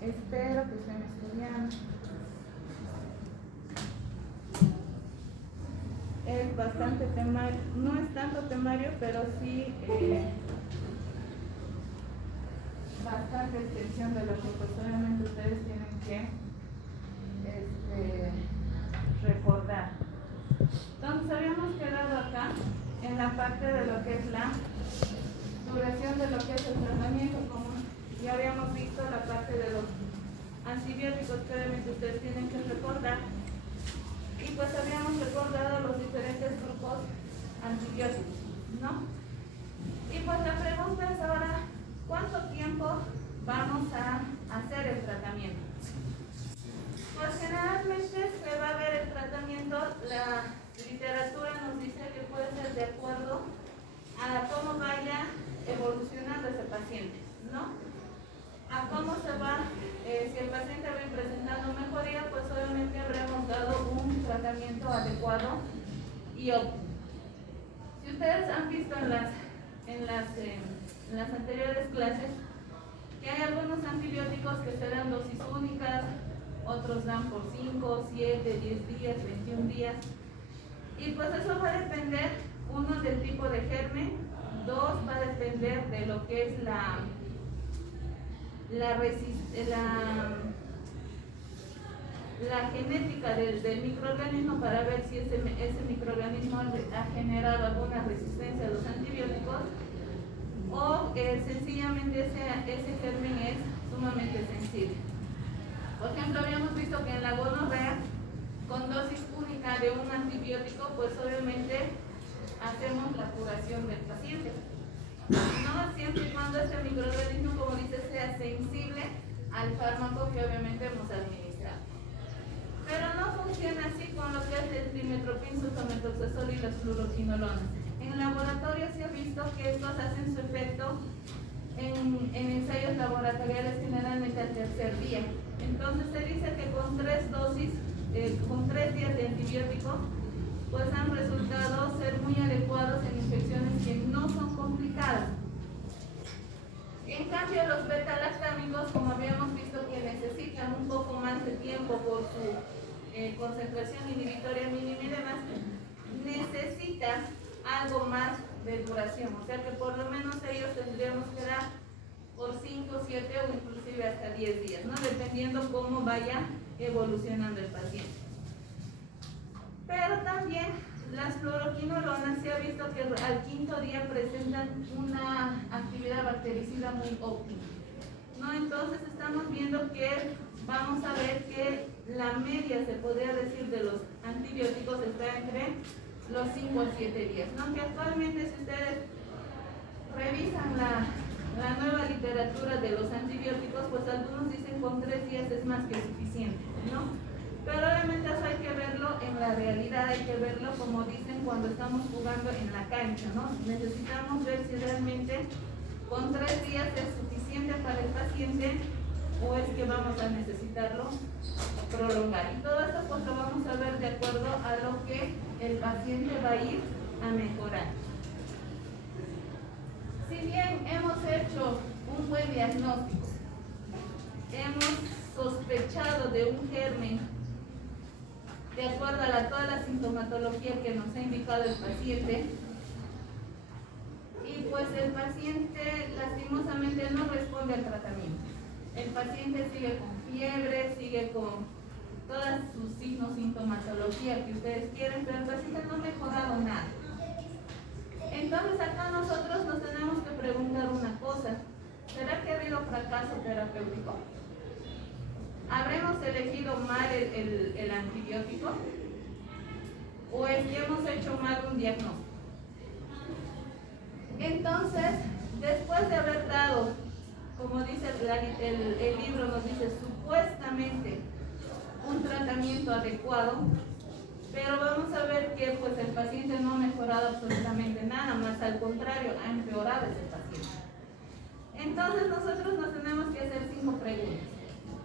Espero que estén estudiando. Es bastante temario, no es tanto temario, pero sí bastante extensión de lo que pues obviamente ustedes tienen que recordar. Entonces habíamos quedado acá en la parte de lo que es la duración de lo que es el tratamiento, como ya habíamos visto la parte de los antibióticos que obviamente ustedes tienen que recordar, y pues habíamos recordado los diferentes grupos antibióticos, ¿no? Y pues la pregunta es ahora, ¿cuánto tiempo vamos a hacer el tratamiento? Pues generalmente se va a ver el tratamiento, la literatura nos dice que puede ser de acuerdo a cómo vaya evolucionando ese paciente, ¿no? A cómo se va, si el paciente va presentando mejoría, pues obviamente habremos dado un tratamiento adecuado y óptimo. Si ustedes han visto en las anteriores clases que hay algunos antibióticos que se dan dosis únicas, otros dan por 5, 7, 10 días, 21 días, y pues eso va a depender, uno, del tipo de germen, dos, va a depender de lo que es la genética del microorganismo, para ver si ese microorganismo ha generado alguna resistencia a los antibióticos, o sencillamente ese germen es sumamente sensible. Por ejemplo, habíamos visto que en la gonorrea, con dosis única de un antibiótico, pues obviamente hacemos la curación del paciente, ¿no? Siempre y cuando este microorganismo, como dice, sea sensible al fármaco que obviamente hemos administrado. Pero no funciona así con lo que es el trimestoprim, sulfamethoxazol y las fluoroquinolonas. En laboratorio se ha visto que estos hacen su efecto en ensayos laboratoriales generalmente al tercer día. Entonces se dice que con 3 dosis, con 3 días de antibiótico, pues han resultado ser muy adecuados en infecciones que no son complicadas. En cambio, los beta-lactámicos, como habíamos visto que necesitan un poco más de tiempo por su concentración inhibitoria mínima y demás, necesitan algo más de duración, o sea que por lo menos ellos tendríamos que dar por 5, 7 o inclusive hasta 10 días, ¿no? Dependiendo cómo vaya evolucionando el paciente. Pero también las fluoroquinolonas se ha visto que al 5.º día presentan una actividad bactericida muy óptima, ¿no? Entonces estamos viendo que vamos a ver que la media, se podría decir, de los antibióticos está entre los 5 a 7 días, ¿no? Aunque actualmente, si ustedes revisan la nueva literatura de los antibióticos, pues algunos dicen con 3 días es más que suficiente, ¿no? Pero obviamente eso hay que verlo en la realidad, hay que verlo, como dicen, cuando estamos jugando en la cancha, ¿no? Necesitamos ver si realmente con 3 días es suficiente para el paciente o es que vamos a necesitarlo prolongar. Y todo esto pues lo vamos a ver de acuerdo a lo que el paciente va a ir a mejorar. Si bien hemos hecho un buen diagnóstico, hemos sospechado de un germen de acuerdo a toda la sintomatología que nos ha indicado el paciente, y pues el paciente lastimosamente no responde al tratamiento. El paciente sigue con fiebre, sigue con todas sus signos, sintomatología que ustedes quieren, pero el paciente no ha mejorado nada. Entonces acá nosotros nos tenemos que preguntar una cosa: ¿será que ha habido fracaso terapéutico? ¿Habremos elegido mal el antibiótico? ¿O es que hemos hecho mal un diagnóstico? Entonces, después de haber dado, como dice el libro, nos dice supuestamente un tratamiento adecuado, pero vamos a ver que pues el paciente no ha mejorado absolutamente nada, más al contrario, ha empeorado ese paciente. Entonces nosotros nos tenemos que hacer 5 preguntas.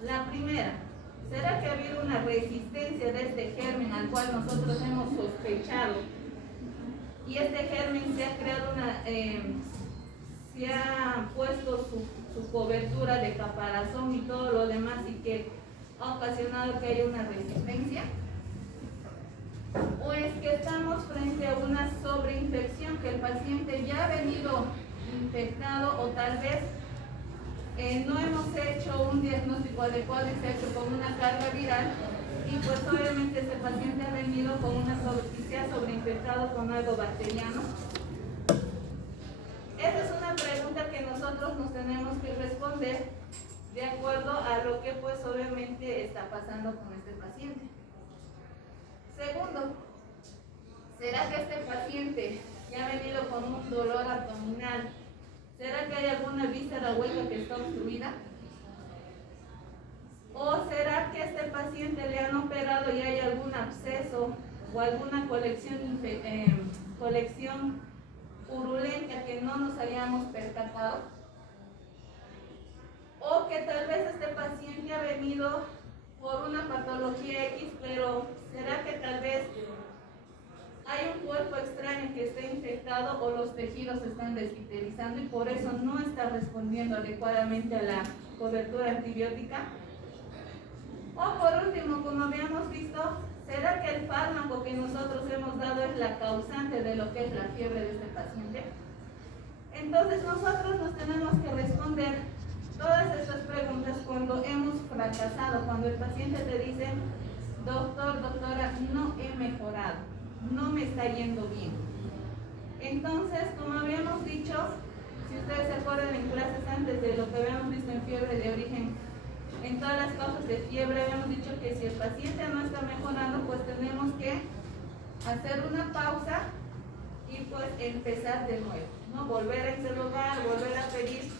La primera: ¿será que ha habido una resistencia de este germen al cual nosotros hemos sospechado? Y este germen se ha creado se ha puesto su cobertura de caparazón y todo lo demás y que ha ocasionado que haya una resistencia? ¿O es que estamos frente a una sobreinfección, que el paciente ya ha venido infectado o tal vez no hemos hecho un diagnóstico adecuado y se ha hecho con una carga viral y pues obviamente ese paciente ha venido con y se ha sobreinfectado con algo bacteriano? Esa es una pregunta que nosotros nos tenemos que responder de acuerdo a lo que pues obviamente está pasando con este paciente. Segundo, ¿será que este paciente que ha venido con un dolor abdominal, será que hay alguna víscera hueca que está obstruida? ¿O será que a este paciente le han operado y hay algún absceso o alguna colección purulenta que no nos hayamos percatado? O que tal vez este paciente ha venido por una patología X, pero ¿será que tal vez hay un cuerpo extraño que está infectado o los tejidos se están desvitalizando y por eso no está respondiendo adecuadamente a la cobertura antibiótica? O por último, como habíamos visto, ¿será que el fármaco que nosotros hemos dado es la causante de lo que es la fiebre de este paciente? Entonces nosotros nos tenemos que responder todas estas preguntas cuando hemos fracasado, cuando el paciente te dice: doctor, doctora, no he mejorado, no me está yendo bien. Entonces, como habíamos dicho, si ustedes se acuerdan en clases antes de lo que habíamos visto en fiebre de origen, en todas las causas de fiebre habíamos dicho que si el paciente no está mejorando, pues tenemos que hacer una pausa y pues empezar de nuevo, ¿no? Volver a interrogar, volver a pedir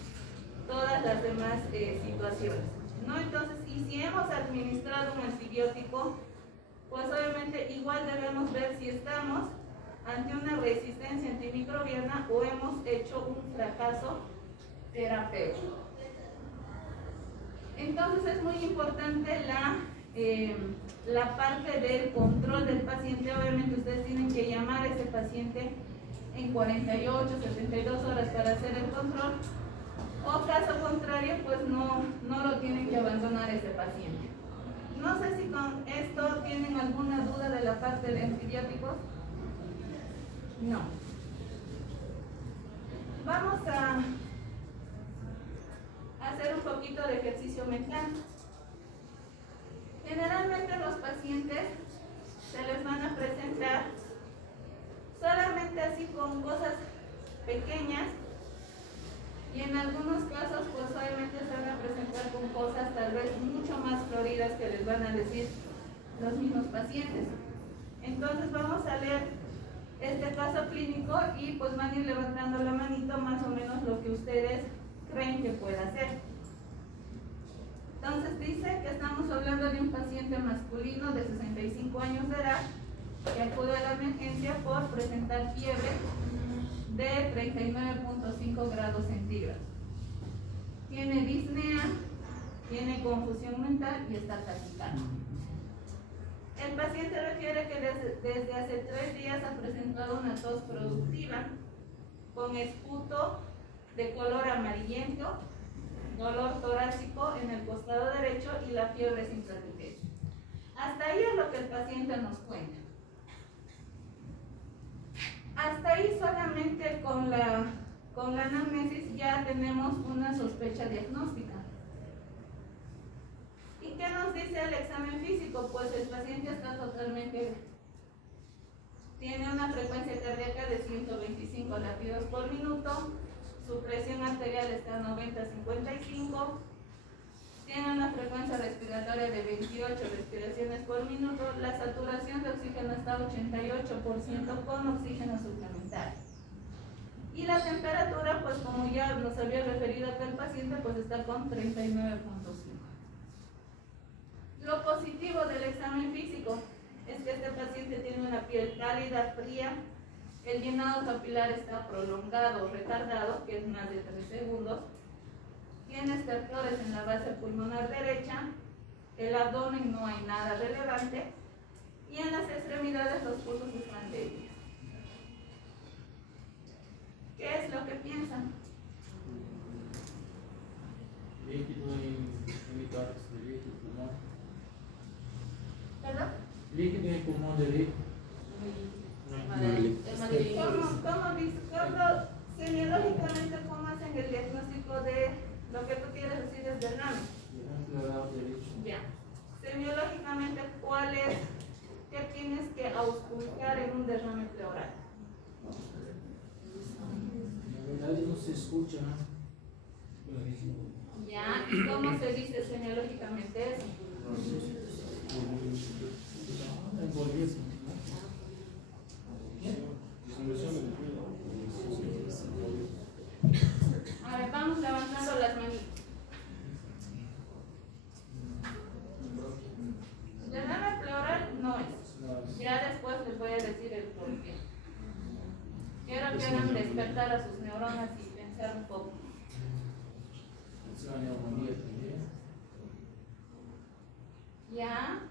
todas las demás situaciones, ¿no? Entonces, y si hemos administrado un antibiótico, pues obviamente igual debemos ver si estamos ante una resistencia antimicrobiana o hemos hecho un fracaso terapéutico. Entonces es muy importante la parte del control del paciente. Obviamente ustedes tienen que llamar a ese paciente en 48, 72 horas para hacer el control, o caso contrario, pues no lo tienen que abandonar ese paciente. No sé si con esto tienen alguna duda de la parte de antibióticos. No. Vamos a hacer un poquito de ejercicio mental. Generalmente los pacientes se les van a presentar solamente así con cosas pequeñas y en algunos casos pues obviamente se van a presentar con cosas tal vez mucho más floridas que les van a decir los mismos pacientes. Entonces vamos a leer este caso clínico y pues van a ir levantando la manito más o menos lo que ustedes creen que pueda ser. Entonces dice que estamos hablando de un paciente masculino de 65 años de edad que acude a la emergencia por presentar fiebre de 39.5 grados centígrados. Tiene disnea, tiene confusión mental y está taquicárdico. El paciente refiere que desde hace 3 días ha presentado una tos productiva con esputo de color amarillento, dolor torácico en el costado derecho y la fiebre sin placidez. Hasta ahí es lo que el paciente nos cuenta. Hasta ahí solamente con la anamnesis ya tenemos una sospecha diagnóstica. ¿Y qué nos dice el examen físico? Pues el paciente está tiene una frecuencia cardíaca de 125 latidos por minuto, su presión arterial está en 90-55, tiene una frecuencia respiratoria de 28 respiraciones por minuto, la saturación de oxígeno está a 88% con oxígeno suplementario. Y la temperatura, pues como ya nos había referido acá el paciente, pues está con 39.5. Lo positivo del examen físico es que este paciente tiene una piel cálida, fría, el llenado capilar está prolongado, retardado, que es más de 3 segundos, tiene estertores en la base pulmonar derecha, el abdomen no hay nada relevante y en las extremidades los pulsos están débiles. ¿Qué es lo que piensan? Líquido en mi tórax derecho, pulmón. ¿Perdón? Líquido en pulmón derecho. ¿Cómo semiológicamente cómo hacen el diagnóstico de lo que tú quieres decir es derrame? Pleural derecho. Ya. Semiológicamente, ¿qué tienes que auscultar en un derrame pleural? La verdad no se escucha, ¿no? Ya. ¿Y cómo se dice semiológicamente eso? Embolismo. A ver, vamos levantando las manitas. Derrame pleural no es. Ya después les voy a decir el por qué. Quiero que hagan despertar a sus neuronas y pensar un poco. Es una neumonía también. Ya.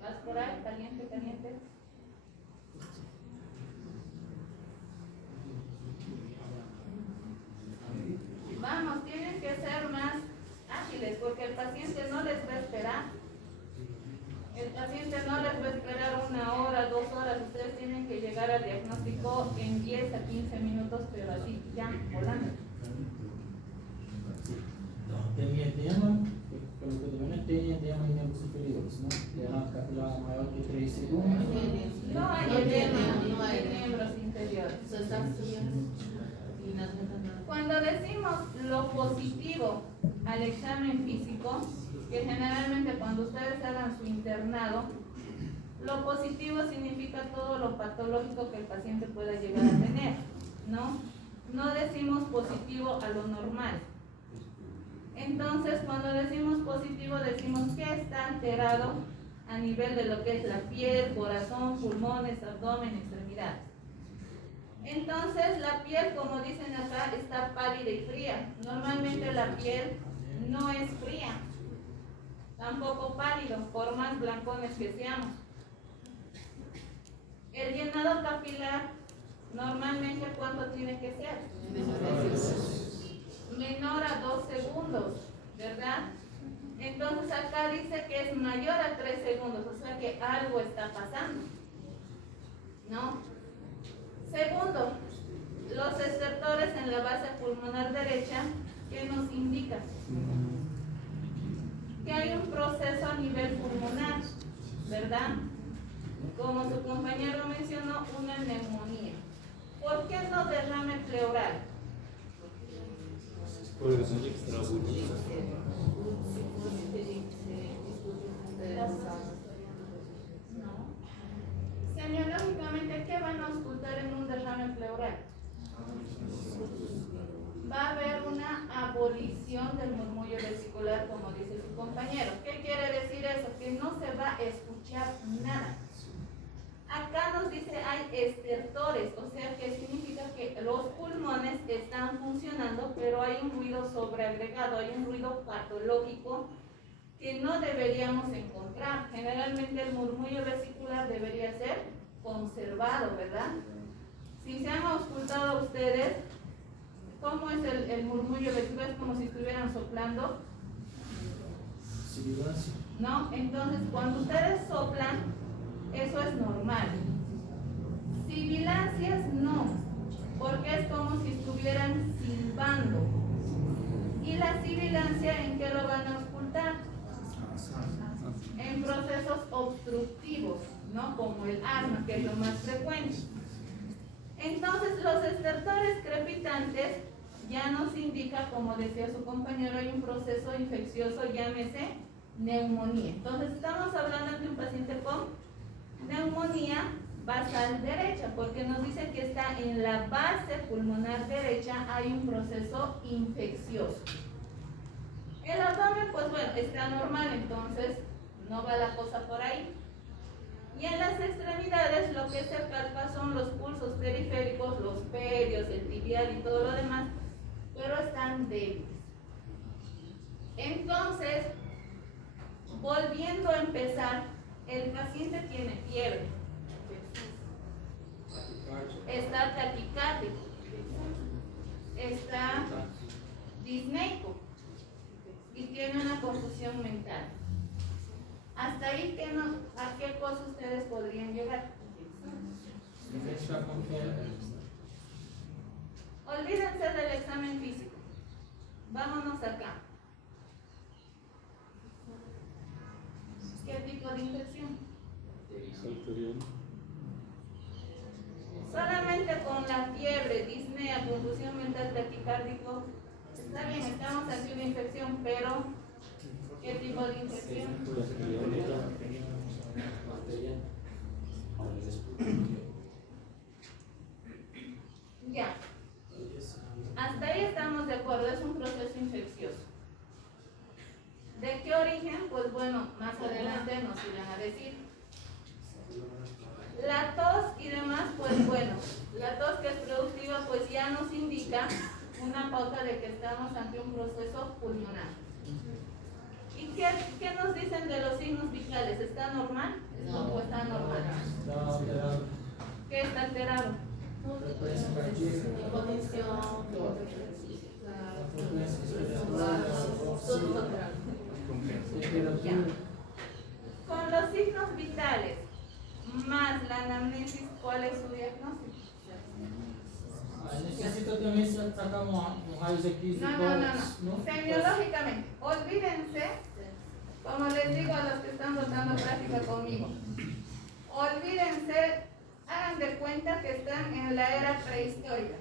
¿Vas por ahí? Caliente, caliente. Vamos, tienen que ser más ágiles porque el paciente no les va a esperar. El paciente no les va a esperar 1 hora, 2 horas. Ustedes tienen que llegar al diagnóstico en 10 a 15 minutos, pero así, ya, volando. Tenía edema, pelo que eu não tenho edema em membros superiores, né? Derrame capilar maior que 3 segundos. No hay edema, no hay miembros inferiores. Cuando decimos lo positivo al examen físico, que generalmente cuando ustedes hagan su internado, lo positivo significa todo lo patológico que el paciente pueda llegar a tener, ¿no? No decimos positivo a lo normal. Entonces, cuando decimos positivo, decimos que está alterado a nivel de lo que es la piel, corazón, pulmones, abdomen, extremidades. Entonces, la piel, como dicen acá, está pálida y fría. Normalmente la piel no es fría, tampoco pálido, por más blancones que seamos. El llenado capilar, normalmente, ¿cuánto tiene que ser? Menor a 2 segundos, ¿verdad? Entonces acá dice que es mayor a 3 segundos, o sea que algo está pasando, ¿no? Segundo, los estertores en la base pulmonar derecha, ¿qué nos indican? Que hay un proceso a nivel pulmonar, ¿verdad? Como su compañero mencionó, una neumonía. ¿Por qué no derrame pleural? Porque son extraordinarios. No. Semiológicamente, ¿qué van a auscultar en un derrame pleural? Va a haber una abolición del murmullo vesicular, como dice su compañero. ¿Qué quiere decir eso? Que no se va a escuchar nada. Acá nos dice hay estertores, o sea que significa que los pulmones están funcionando, pero hay un ruido sobreagregado, hay un ruido patológico que no deberíamos encontrar. Generalmente el murmullo vesicular debería ser conservado, ¿verdad? Si se han auscultado ustedes, ¿cómo es el murmullo vesicular? Es como si estuvieran soplando. Sibilancia. ¿No? Entonces, cuando ustedes soplan, eso es normal. Sibilancias no, porque es como si estuvieran silbando. ¿Y la sibilancia en qué lo van a ocultar? En procesos obstructivos, ¿no? Como el asma, que es lo más frecuente. Entonces, los estertores crepitantes ya nos indica, como decía su compañero, hay un proceso infeccioso, llámese neumonía. Entonces, estamos hablando de un paciente con neumonía basal derecha, porque nos dice que está en la base pulmonar derecha, hay un proceso infeccioso. El abdomen, pues bueno, está normal, entonces no va la cosa por ahí. Y en las extremidades lo que se palpa son los pulsos periféricos, los perios, el tibial y todo lo demás, pero están débiles. Entonces, volviendo a empezar, el paciente tiene fiebre, está taquicárdico, está disneico, y tiene una confusión mental. Hasta ahí, ¿a qué cosa ustedes podrían llegar? Olvídense del examen físico. Vámonos acá. ¿Qué tipo de infección? Solamente con la fiebre, disnea, confusión mental, taquicárdico. Está bien, estamos ante una infección, pero ¿qué tipo de infección? Ya. Hasta ahí estamos de acuerdo, es un proceso infeccioso. ¿De qué origen? Pues bueno, más adelante nos irán a decir. La tos y demás, pues bueno, la tos que es productiva, pues ya nos indica una pauta de que estamos ante un proceso pulmonar. ¿Y qué nos dicen de los signos vitales? ¿Está normal? No, pues está normal. ¿Qué está alterado? Ya. Con los signos vitales más la anamnesis, ¿cuál es su diagnóstico? Necesito también sacamos rayos X. No. Semiológicamente, olvídense, como les digo a los que están dando práctica conmigo, olvídense, hagan de cuenta que están en la era prehistórica,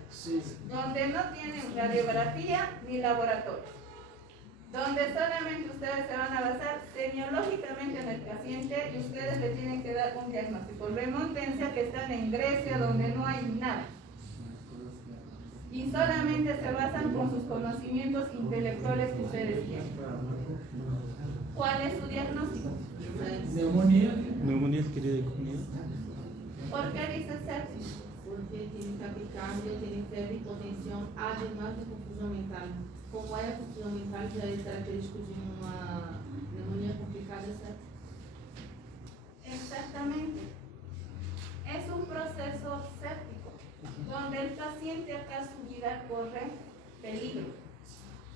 donde no tienen radiografía ni laboratorio, donde solamente ustedes se van a basar semiológicamente en el paciente y ustedes le tienen que dar un diagnóstico. Remóntense a que están en Grecia, donde no hay nada. Y solamente se basan con sus conocimientos intelectuales que ustedes tienen. ¿Cuál es su diagnóstico? Neumonía. Neumonía adquirida de comida. ¿Por qué dice sepsis? Porque tiene taquicardia, tiene febre, hipotensión, además de confusión mental. Como é a confusão mental, já é característico de uma pneumonia complicada, certo? Exactamente. Es un proceso séptico, donde el paciente acá su vida corre peligro,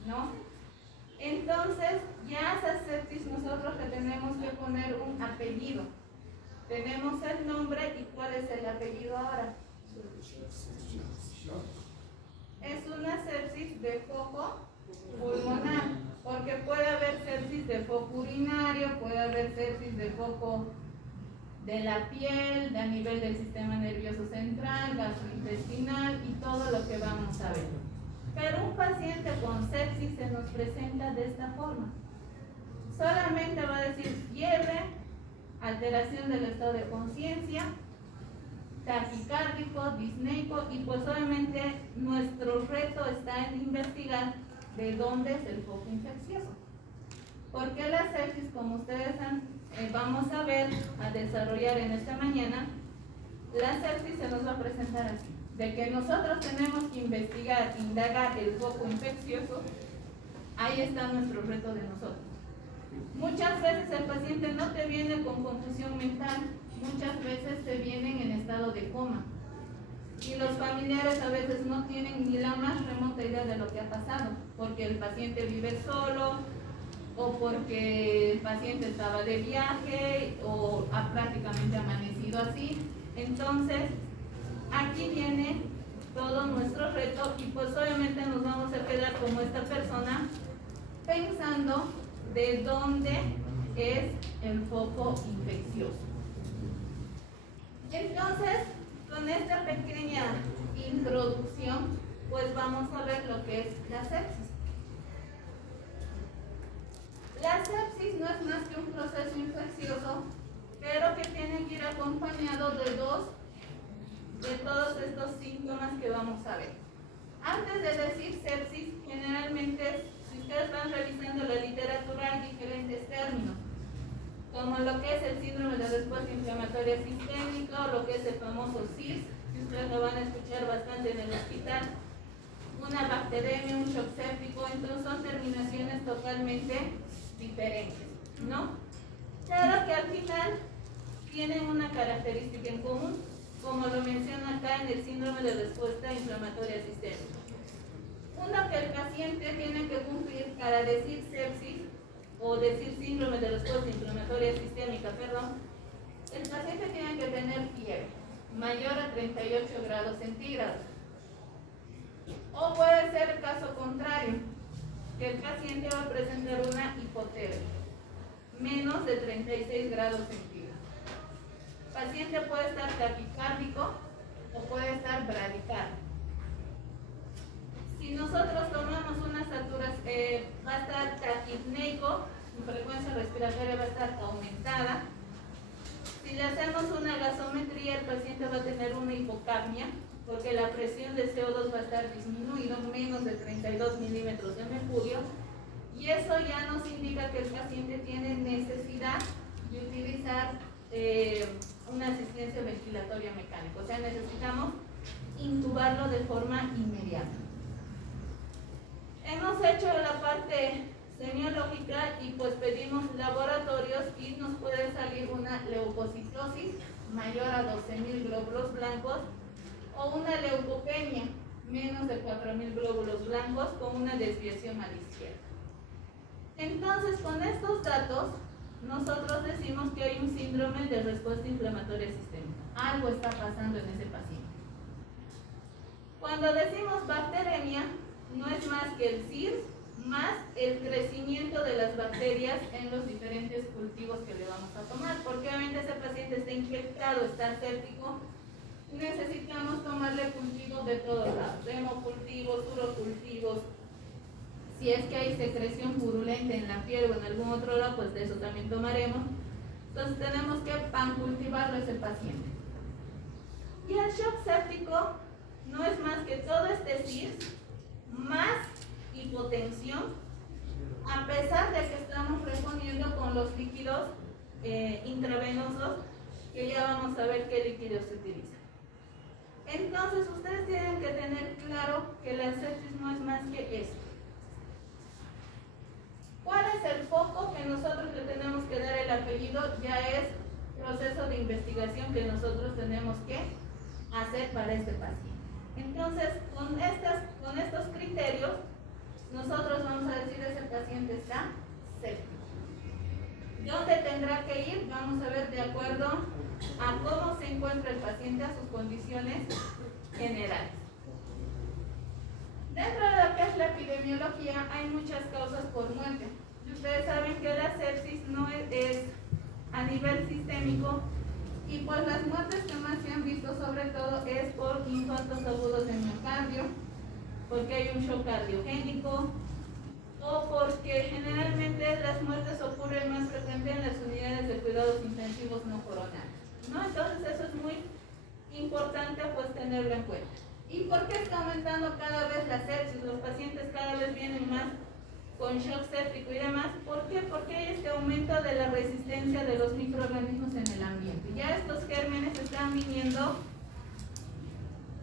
¿no? Entonces, ya a esa sepsis nosotros le tenemos que poner un apellido. Tenemos el nombre y ¿cuál es el apellido ahora? Es una sepsis de foco pulmonar, porque puede haber sepsis de foco urinario, puede haber sepsis de foco de la piel, de a nivel del sistema nervioso central, gastrointestinal y todo lo que vamos a ver. Pero un paciente con sepsis se nos presenta de esta forma. Solamente va a decir fiebre, alteración del estado de conciencia, taquicárdico, disneico, y pues obviamente nuestro reto está en investigar de dónde es el foco infeccioso. Porque la sepsis, como ustedes vamos a ver, a desarrollar en esta mañana, la sepsis se nos va a presentar así, de que nosotros tenemos que investigar, indagar el foco infeccioso. Ahí está nuestro reto de nosotros. Muchas veces el paciente no te viene con confusión mental, muchas veces te vienen en estado de coma y los familiares a veces no tienen ni la más remota idea de lo que ha pasado, porque el paciente vive solo o porque el paciente estaba de viaje o ha prácticamente amanecido así. Entonces aquí viene todo nuestro reto y pues obviamente nos vamos a quedar como esta persona pensando de dónde es el foco infeccioso. Entonces, con esta pequeña introducción, pues vamos a ver lo que es la sepsis. La sepsis no es más que un proceso infeccioso, pero que tiene que ir acompañado de todos estos síntomas que vamos a ver. Antes de decir sepsis, generalmente, si ustedes van revisando la literatura, hay diferentes términos, como lo que es el síndrome de respuesta inflamatoria sistémica o lo que es el famoso SIRS, que ustedes lo van a escuchar bastante en el hospital, una bacteremia, un shock séptico. Entonces son terminaciones totalmente diferentes, ¿no? Claro que al final tienen una característica en común, como lo menciona acá en el síndrome de respuesta inflamatoria sistémica. Segundo, que el paciente tiene que cumplir para decir sepsis o decir síndrome de respuesta inflamatoria sistémica, perdón, el paciente tiene que tener fiebre mayor a 38 grados centígrados. O puede ser el caso contrario, que el paciente va a presentar una hipotermia, menos de 36 grados centígrados. El paciente puede estar taquicárdico o puede estar bradicárdico. Si nosotros tomamos una saturación, va a estar taquipneico, su frecuencia respiratoria va a estar aumentada. Si le hacemos una gasometría, el paciente va a tener una hipocapnia, porque la presión de CO2 va a estar disminuido, menos de 32 milímetros de mercurio, y eso ya nos indica que el paciente tiene necesidad de utilizar una asistencia ventilatoria mecánica, o sea, necesitamos intubarlo de forma inmediata. Hemos hecho la parte semiológica y pues pedimos laboratorios y nos puede salir una leucocitosis mayor a 12.000 glóbulos blancos o una leucopenia menos de 4.000 glóbulos blancos con una desviación a la izquierda. Entonces, con estos datos, nosotros decimos que hay un síndrome de respuesta inflamatoria sistémica. Algo está pasando en ese paciente. Cuando decimos bacteremia, no es más que el CIRS más el crecimiento de las bacterias en los diferentes cultivos que le vamos a tomar, porque obviamente ese paciente está infectado, está séptico, necesitamos tomarle cultivos de todos lados, hemocultivos, urocultivos. Si es que hay secreción purulenta en la piel o en algún otro lado, pues de eso también tomaremos. Entonces tenemos que pancultivarlo a ese paciente. Y el shock séptico no es más que todo este CIRS más hipotensión, a pesar de que estamos reponiendo con los líquidos intravenosos, que ya vamos a ver qué líquidos se utilizan. Entonces ustedes tienen que tener claro que la sepsis no es más que esto. ¿Cuál es el foco que nosotros le tenemos que dar el apellido? Ya es proceso de investigación que nosotros tenemos que hacer para este paciente. Entonces, con estos criterios, nosotros vamos a decir ese paciente está séptico. ¿Dónde tendrá que ir? Vamos a ver de acuerdo a cómo se encuentra el paciente, a sus condiciones generales. Dentro de lo que es la epidemiología hay muchas causas por muerte. Y ustedes saben que la sepsis no es a nivel sistémico, y pues las muertes que más se han visto sobre todo es por infartos agudos de miocardio, porque hay un shock cardiogénico, o porque generalmente las muertes ocurren más frecuente en las unidades de cuidados intensivos no coronarios, ¿no? Entonces eso es muy importante pues tenerlo en cuenta. ¿Y por qué está aumentando cada vez la sepsis? Los pacientes cada vez vienen más con shock séptico y demás. ¿Por qué? Porque hay este aumento de la resistencia de los microorganismos en el ambiente. Ya estos gérmenes están viniendo,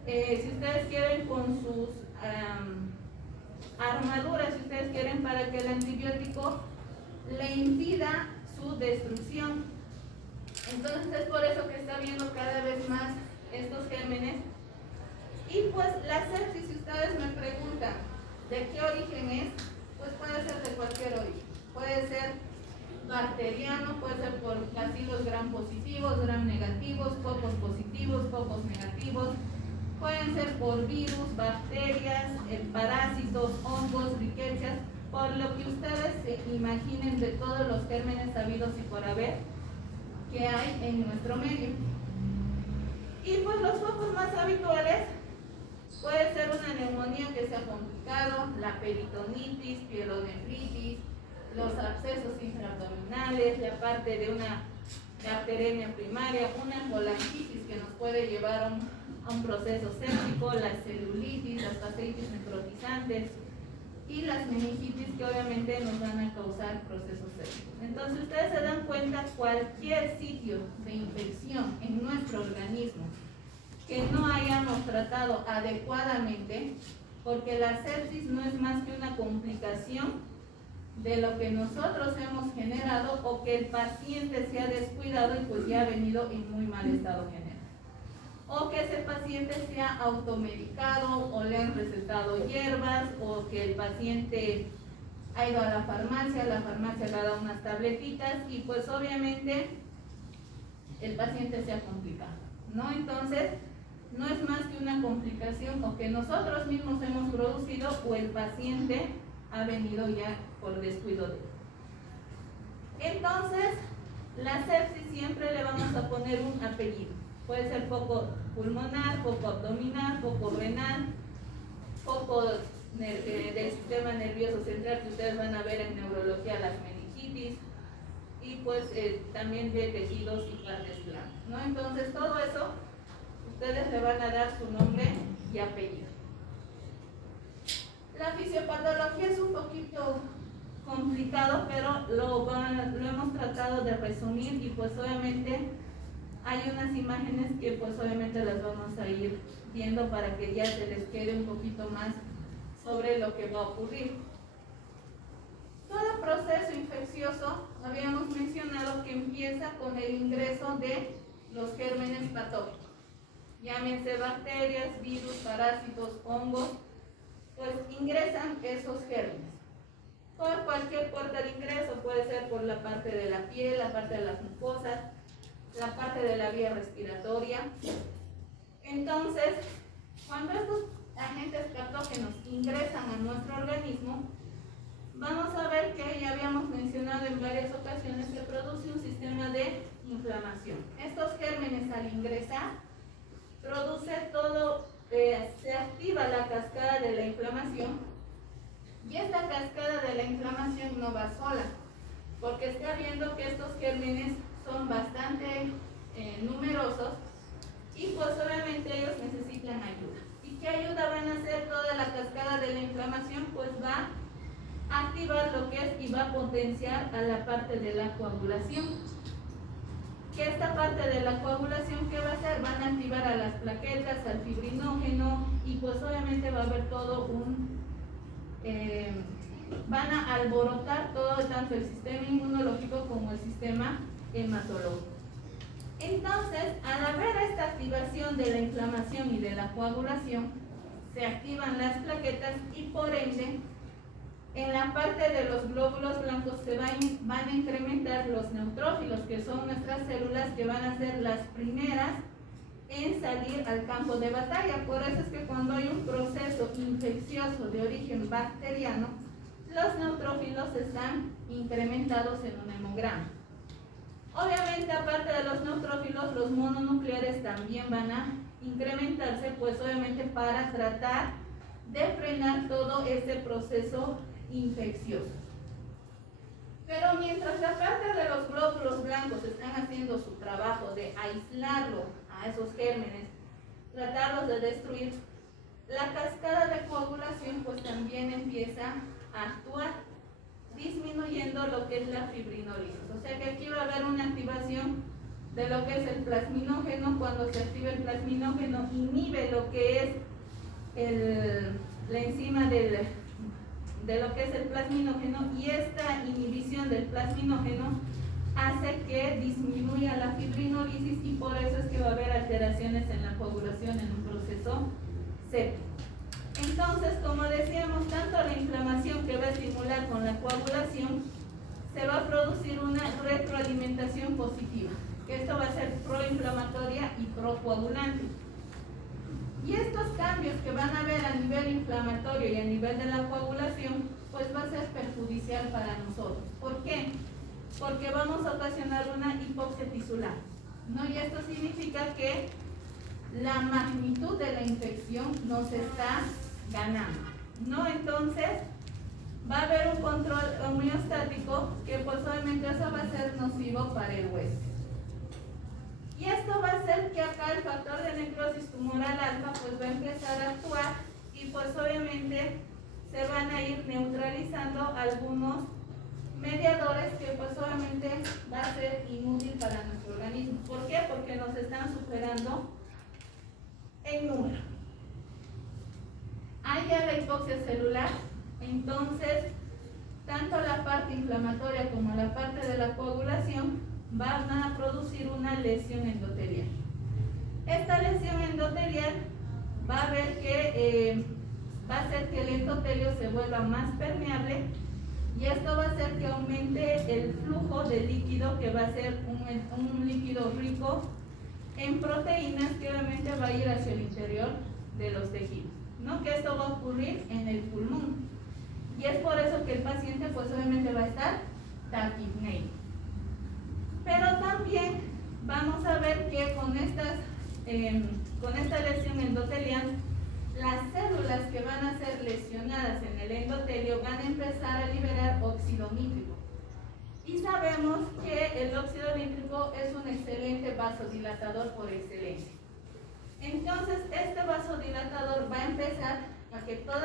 si ustedes quieren, con sus armaduras, si ustedes quieren, para que el antibiótico le impida su destrucción. Entonces es por eso que está viendo cada vez más estos gérmenes. Y pues la sepsis, si ustedes me preguntan de qué origen es, pues puede ser de cualquier origen. Puede ser bacteriano, puede ser por bacilos gram positivos, gram negativos, cocos positivos, cocos negativos. Pueden ser por virus, bacterias, parásitos, hongos, riquecias, por lo que ustedes se imaginen de todos los gérmenes habidos y por haber que hay en nuestro medio. Y pues los focos más habituales puede ser una neumonía que se ha complicado, la peritonitis, pielonefritis, los abscesos intraabdominales, la parte de una bacteremia primaria, una colangitis que nos puede llevar a un proceso séptico, la celulitis, las fasciitis necrotizantes y las meningitis que obviamente nos van a causar procesos sépticos. Entonces ustedes se dan cuenta, cualquier sitio de infección en nuestro organismo que no hayamos tratado adecuadamente, porque la sepsis no es más que una complicación de lo que nosotros hemos generado o que el paciente se ha descuidado y pues ya ha venido en muy mal estado general. o que ese paciente se ha automedicado o le han recetado hierbas, o que el paciente ha ido a la farmacia le ha dado unas tabletitas y pues obviamente el paciente se ha complicado, ¿no? Entonces, no es más que una complicación o que nosotros mismos hemos producido o el paciente ha venido ya por descuido de él. Entonces, la sepsis siempre le vamos a poner un apellido. Puede ser foco pulmonar, foco abdominal, foco renal, foco del sistema nervioso central, que ustedes van a ver en neurología las meningitis, y pues también de tejidos y partes blandas, ¿no? Entonces todo eso ustedes le van a dar su nombre y apellido. La fisiopatología es un poquito complicado, pero lo hemos tratado de resumir, y pues obviamente hay unas imágenes que pues obviamente las vamos a ir viendo para que ya se les quede un poquito más sobre lo que va a ocurrir. Todo proceso infeccioso, habíamos mencionado que empieza con el ingreso de los gérmenes patógenos, llámense bacterias, virus, parásitos, hongos, pues ingresan esos gérmenes por cualquier puerta de ingreso. Puede ser por la parte de la piel, la parte de las mucosas, la parte de la vía respiratoria. Entonces, cuando estos agentes patógenos ingresan a nuestro organismo, vamos a ver que ya habíamos mencionado en varias ocasiones que produce un sistema de inflamación. Estos gérmenes, al ingresar, produce todo, se activa la cascada de la inflamación, y esta cascada de la inflamación no va sola, porque está viendo que estos gérmenes son bastante numerosos, y pues obviamente ellos necesitan ayuda. ¿Y qué ayuda van a hacer? Toda la cascada de la inflamación pues va a activar lo que es y va a potenciar a la parte de la coagulación. Que esta parte de la coagulación, ¿qué va a hacer? Van a activar a las plaquetas, al fibrinógeno, y pues obviamente va a haber todo un van a alborotar todo, tanto el sistema inmunológico como el sistema hematológico. Entonces, al haber esta activación de la inflamación y de la coagulación, se activan las plaquetas, y por ende, en la parte de los glóbulos blancos se van a incrementar los neutrófilos, que son nuestras células que van a ser las primeras en salir al campo de batalla. Por eso es que cuando hay un proceso infeccioso de origen bacteriano, los neutrófilos están incrementados en un hemograma. Obviamente, aparte de los neutrófilos, los mononucleares también van a incrementarse, pues obviamente para tratar de frenar todo ese proceso infeccioso. Pero mientras la parte de los glóbulos blancos están haciendo su trabajo de aislarlo a esos gérmenes, tratarlos de destruir, la cascada de coagulación pues también empieza a actuar, disminuyendo lo que es la fibrinólisis. O sea que aquí va a haber una activación de lo que es el plasminógeno. Cuando se activa el plasminógeno, inhibe lo que es la enzima de lo que es el plasminógeno, y esta inhibición del plasminógeno hace que disminuya la fibrinólisis, y por eso es que va a haber alteraciones en la coagulación en un proceso séptico. Entonces, como decíamos, tanto la inflamación que va a estimular con la coagulación, se va a producir una retroalimentación positiva, que esto va a ser proinflamatoria y procoagulante. Y estos cambios que van a haber a nivel inflamatorio y a nivel de la coagulación, pues va a ser perjudicial para nosotros. ¿Por qué? Porque vamos a ocasionar una hipoxia tisular, ¿no? Y esto significa que la magnitud de la infección nos está ganando, ¿no? Entonces, va a haber un control homeostático que pues obviamente eso va a ser nocivo para el huésped. Y esto va a hacer que acá el factor de necrosis tumoral alfa pues va a empezar a actuar, y pues obviamente se van a ir neutralizando algunos mediadores que pues obviamente va a ser inútil para nuestro organismo. ¿Por qué? Porque nos están superando en número. Hay ya la hipoxia celular, entonces tanto la parte inflamatoria como la parte de la coagulación van a producir una lesión endotelial. Esta lesión endotelial va a hacer que el endotelio se vuelva más permeable, y esto va a hacer que aumente el flujo de líquido, que va a ser un líquido rico en proteínas, que obviamente va a ir hacia el interior de los tejidos, ¿no? Que esto va a ocurrir en el pulmón, y es por eso que el paciente pues obviamente va a estar taquipneico. Pero también vamos a ver que con esta lesión endotelial, las células que van a ser lesionadas en el endotelio van a empezar a liberar óxido nítrico. Y sabemos que el óxido nítrico es un excelente vasodilatador por excelencia. Entonces, este vasodilatador va a empezar a que todos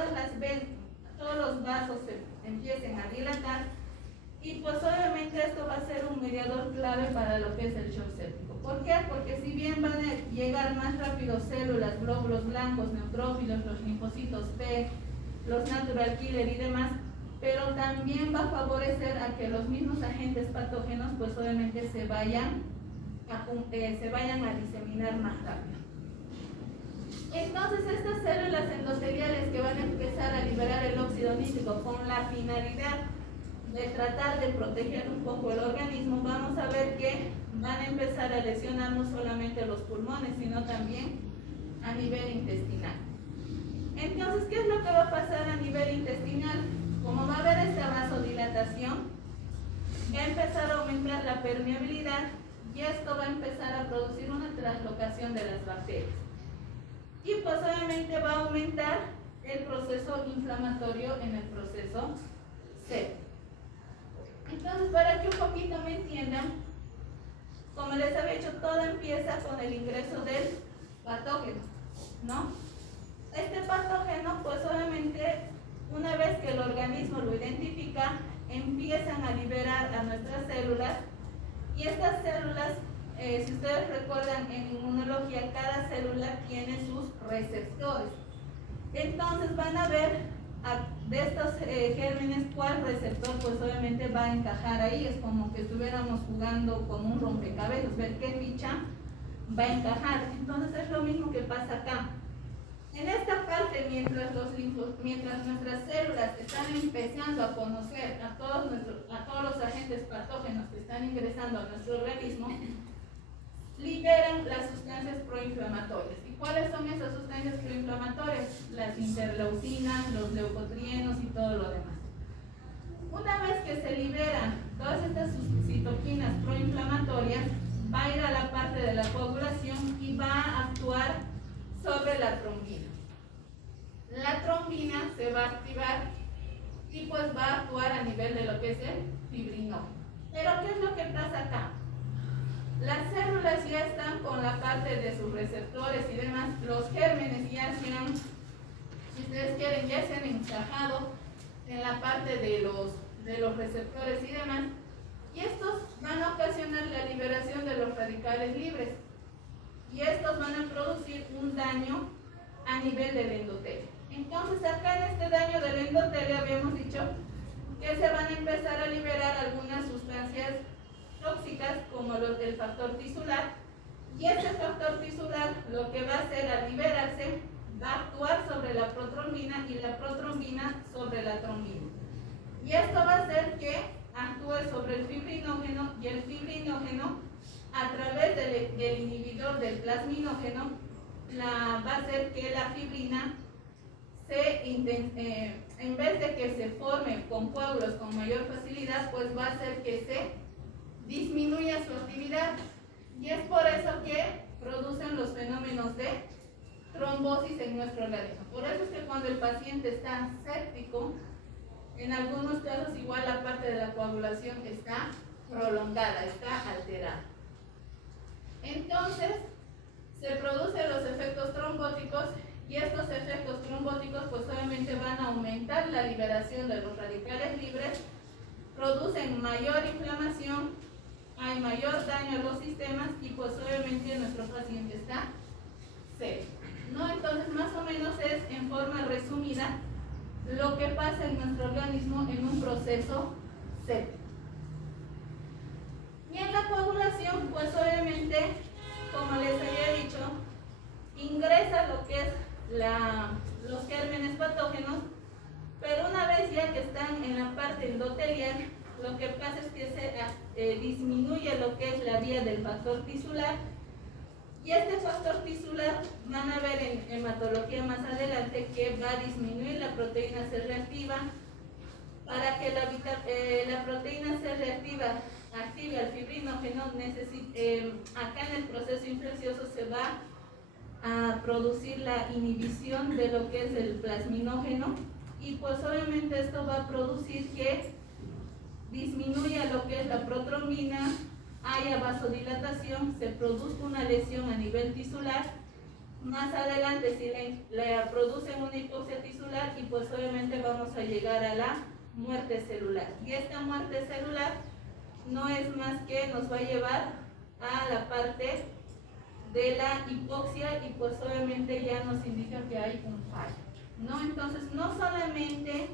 los vasos se empiecen a dilatar, y pues obviamente esto va a ser un mediador clave para lo que es el shock séptico. ¿Por qué? Porque si bien van a llegar más rápido células, glóbulos blancos, neutrófilos, los linfocitos T, los natural killer y demás, pero también va a favorecer a que los mismos agentes patógenos pues obviamente se vayan a diseminar más rápido. Entonces, estas células endoteliales que van a empezar a liberar el óxido nítrico con la finalidad de tratar de proteger un poco el organismo, vamos a ver que van a empezar a lesionar no solamente los pulmones, sino también a nivel intestinal. Entonces, ¿qué es lo que va a pasar a nivel intestinal? Como va a haber esta vasodilatación, va a empezar a aumentar la permeabilidad, y esto va a empezar a producir una translocación de las bacterias. Y pues obviamente va a aumentar el proceso inflamatorio en el proceso séptico. Entonces, para que un poquito me entiendan, como les había dicho, todo empieza con el ingreso del patógeno, ¿no? Este patógeno, pues obviamente, una vez que el organismo lo identifica, empiezan a liberar a nuestras células, y estas células, si ustedes recuerdan en inmunología, cada célula tiene sus receptores. Entonces van a ver de estos gérmenes cuál receptor pues obviamente va a encajar ahí. Es como que estuviéramos jugando con un rompecabezas, ver qué ficha va a encajar. Entonces es lo mismo que pasa acá. En esta parte, mientras nuestras células están empezando a conocer a todos los agentes patógenos que están ingresando a nuestro organismo, liberan las sustancias proinflamatorias. ¿Y cuáles son esas sustancias proinflamatorias? Las interleucinas, los leucotrienos y todo lo demás. Una vez que se liberan todas estas citoquinas proinflamatorias, va a ir a la parte de la coagulación y va a actuar sobre la trombina. La trombina se va a activar y pues va a actuar a nivel de lo que es el fibrinógeno. Pero ¿qué es lo que pasa acá? Las células ya están con la parte de sus receptores y demás. Los gérmenes ya se han, si ustedes quieren, ya se han encajado en la parte de los receptores y demás. Y estos van a ocasionar la liberación de los radicales libres. Y estos van a producir un daño a nivel del endotelio. Entonces, acá en este daño del endotelio habíamos dicho que se van a empezar a liberar algunas sustancias tóxicas como el factor tisular, y este factor tisular lo que va a hacer al liberarse va a actuar sobre la protrombina y la protrombina sobre la trombina, y esto va a hacer que actúe sobre el fibrinógeno, y el fibrinógeno a través del inhibidor del plasminógeno va a hacer que la fibrina en vez de que se forme con coágulos con mayor facilidad, pues va a hacer que se disminuya su actividad, y es por eso que producen los fenómenos de trombosis en nuestro organismo. Por eso es que cuando el paciente está séptico, en algunos casos igual la parte de la coagulación está prolongada, está alterada. Entonces se producen los efectos trombóticos, y estos efectos trombóticos pues obviamente van a aumentar la liberación de los radicales libres, producen mayor inflamación, hay mayor daño a los sistemas, y pues obviamente nuestro paciente está serio, ¿no? Entonces, más o menos es en forma resumida lo que pasa en nuestro organismo en un proceso séptico. Y en la coagulación, pues obviamente, como les había dicho, disminuye lo que es la vía del factor tisular. Y este factor tisular van a ver en hematología más adelante que va a disminuir la proteína C reactiva. Para que la proteína C reactiva active al fibrinógeno, acá en el proceso infeccioso se va a producir la inhibición de lo que es el plasminógeno, y pues obviamente esto va a producir que disminuya lo que es la protrombina, haya vasodilatación, se produzca una lesión a nivel tisular. Más adelante si le producen una hipoxia tisular, y pues obviamente vamos a llegar a la muerte celular. Y esta muerte celular no es más que nos va a llevar a la parte de la hipoxia, y pues obviamente ya nos indica que hay un fallo, ¿no? Entonces, no solamente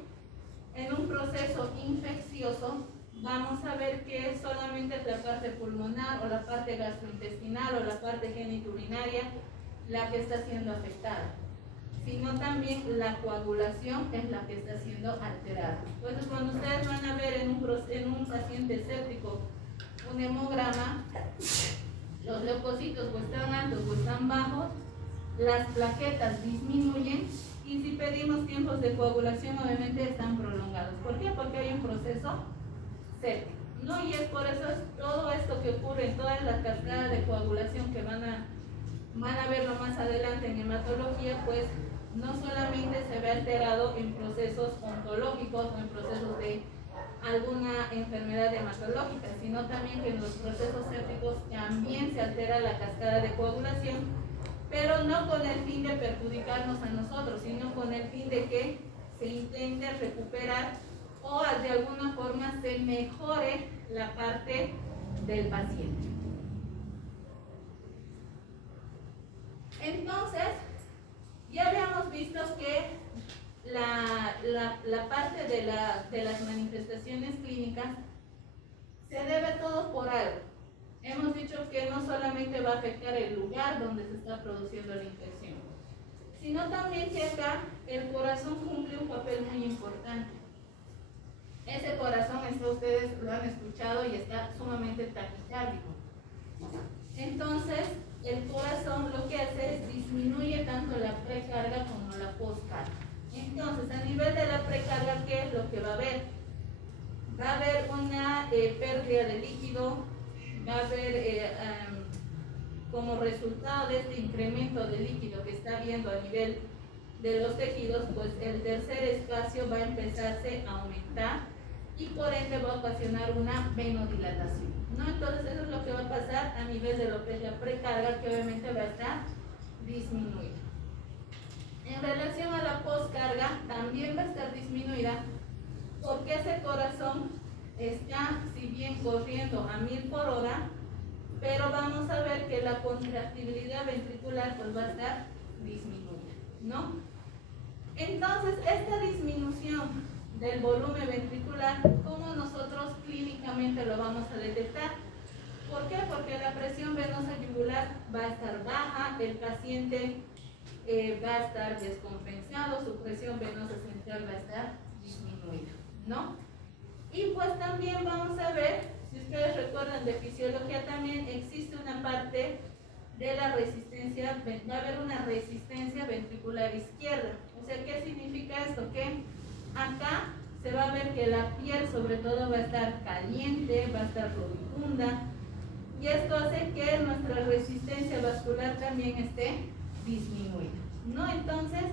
en un proceso infeccioso vamos a ver que solamente es la parte pulmonar o la parte gastrointestinal o la parte genitourinaria la que está siendo afectada, sino también la coagulación es la que está siendo alterada. Entonces, cuando ustedes van a ver en un paciente séptico un hemograma, los leucocitos o están altos o están bajos, las plaquetas disminuyen, y si pedimos tiempos de coagulación obviamente están prolongados. ¿Por qué? Porque hay un proceso séptico, ¿no? Y es por eso todo esto que ocurre en toda la cascada de coagulación que van a verlo más adelante en hematología, pues no solamente se ve alterado en procesos ontológicos o en procesos de alguna enfermedad hematológica, sino también que en los procesos sépticos también se altera la cascada de coagulación, pero no con el fin de perjudicarnos a nosotros, sino con el fin de que se intente recuperar o de alguna forma se mejore la parte del paciente. Entonces, ya habíamos visto que la parte de las manifestaciones clínicas se debe todo por algo. Hemos dicho que no solamente va a afectar el lugar donde se está produciendo la infección, sino también que acá el corazón cumple un papel muy importante. Ese corazón, ustedes lo han escuchado, y está sumamente taquicárdico. Entonces, el corazón lo que hace es disminuye tanto la precarga como la postcarga. Entonces, a nivel de la precarga, ¿qué es lo que va a haber? Va a haber una pérdida de líquido, va a haber como resultado de este incremento de líquido que está habiendo a nivel de los tejidos, pues el tercer espacio va a empezarse a aumentar y por ende va a ocasionar una venodilatación, ¿no? Entonces eso es lo que va a pasar a nivel de lo que es la precarga, que obviamente va a estar disminuida. En relación a la postcarga, también va a estar disminuida porque ese corazón está, si bien corriendo a 1000 por hora, pero vamos a ver que la contractibilidad ventricular pues va a estar disminuida, ¿no? Entonces, esta disminución del volumen ventricular, ¿cómo nosotros clínicamente lo vamos a detectar? ¿Por qué? Porque la presión venosa yugular va a estar baja, el paciente va a estar descompensado, su presión venosa central va a estar disminuida, ¿no? Y pues también vamos a ver, si ustedes recuerdan de fisiología, también existe una parte de la resistencia, va a haber una resistencia ventricular izquierda. O sea, ¿qué significa esto? Que acá se va a ver que la piel sobre todo va a estar caliente, va a estar rubicunda, y esto hace que nuestra resistencia vascular también esté disminuida, ¿no? Entonces,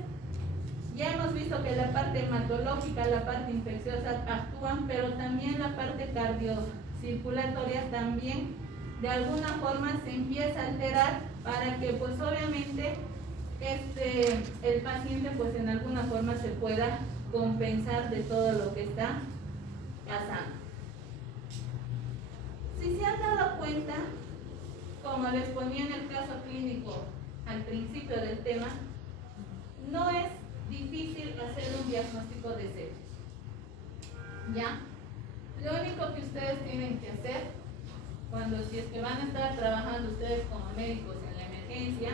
ya hemos visto que la parte hematológica, la parte infecciosa actúan, pero también la parte cardiocirculatoria también de alguna forma se empieza a alterar para que pues obviamente el paciente pues en alguna forma se pueda compensar de todo lo que está pasando. Si se han dado cuenta, como les ponía en el caso clínico al principio del tema, no es difícil hacer un diagnóstico de sepsis, ¿ya? Lo único que ustedes tienen que hacer, si es que van a estar trabajando ustedes como médicos en la emergencia,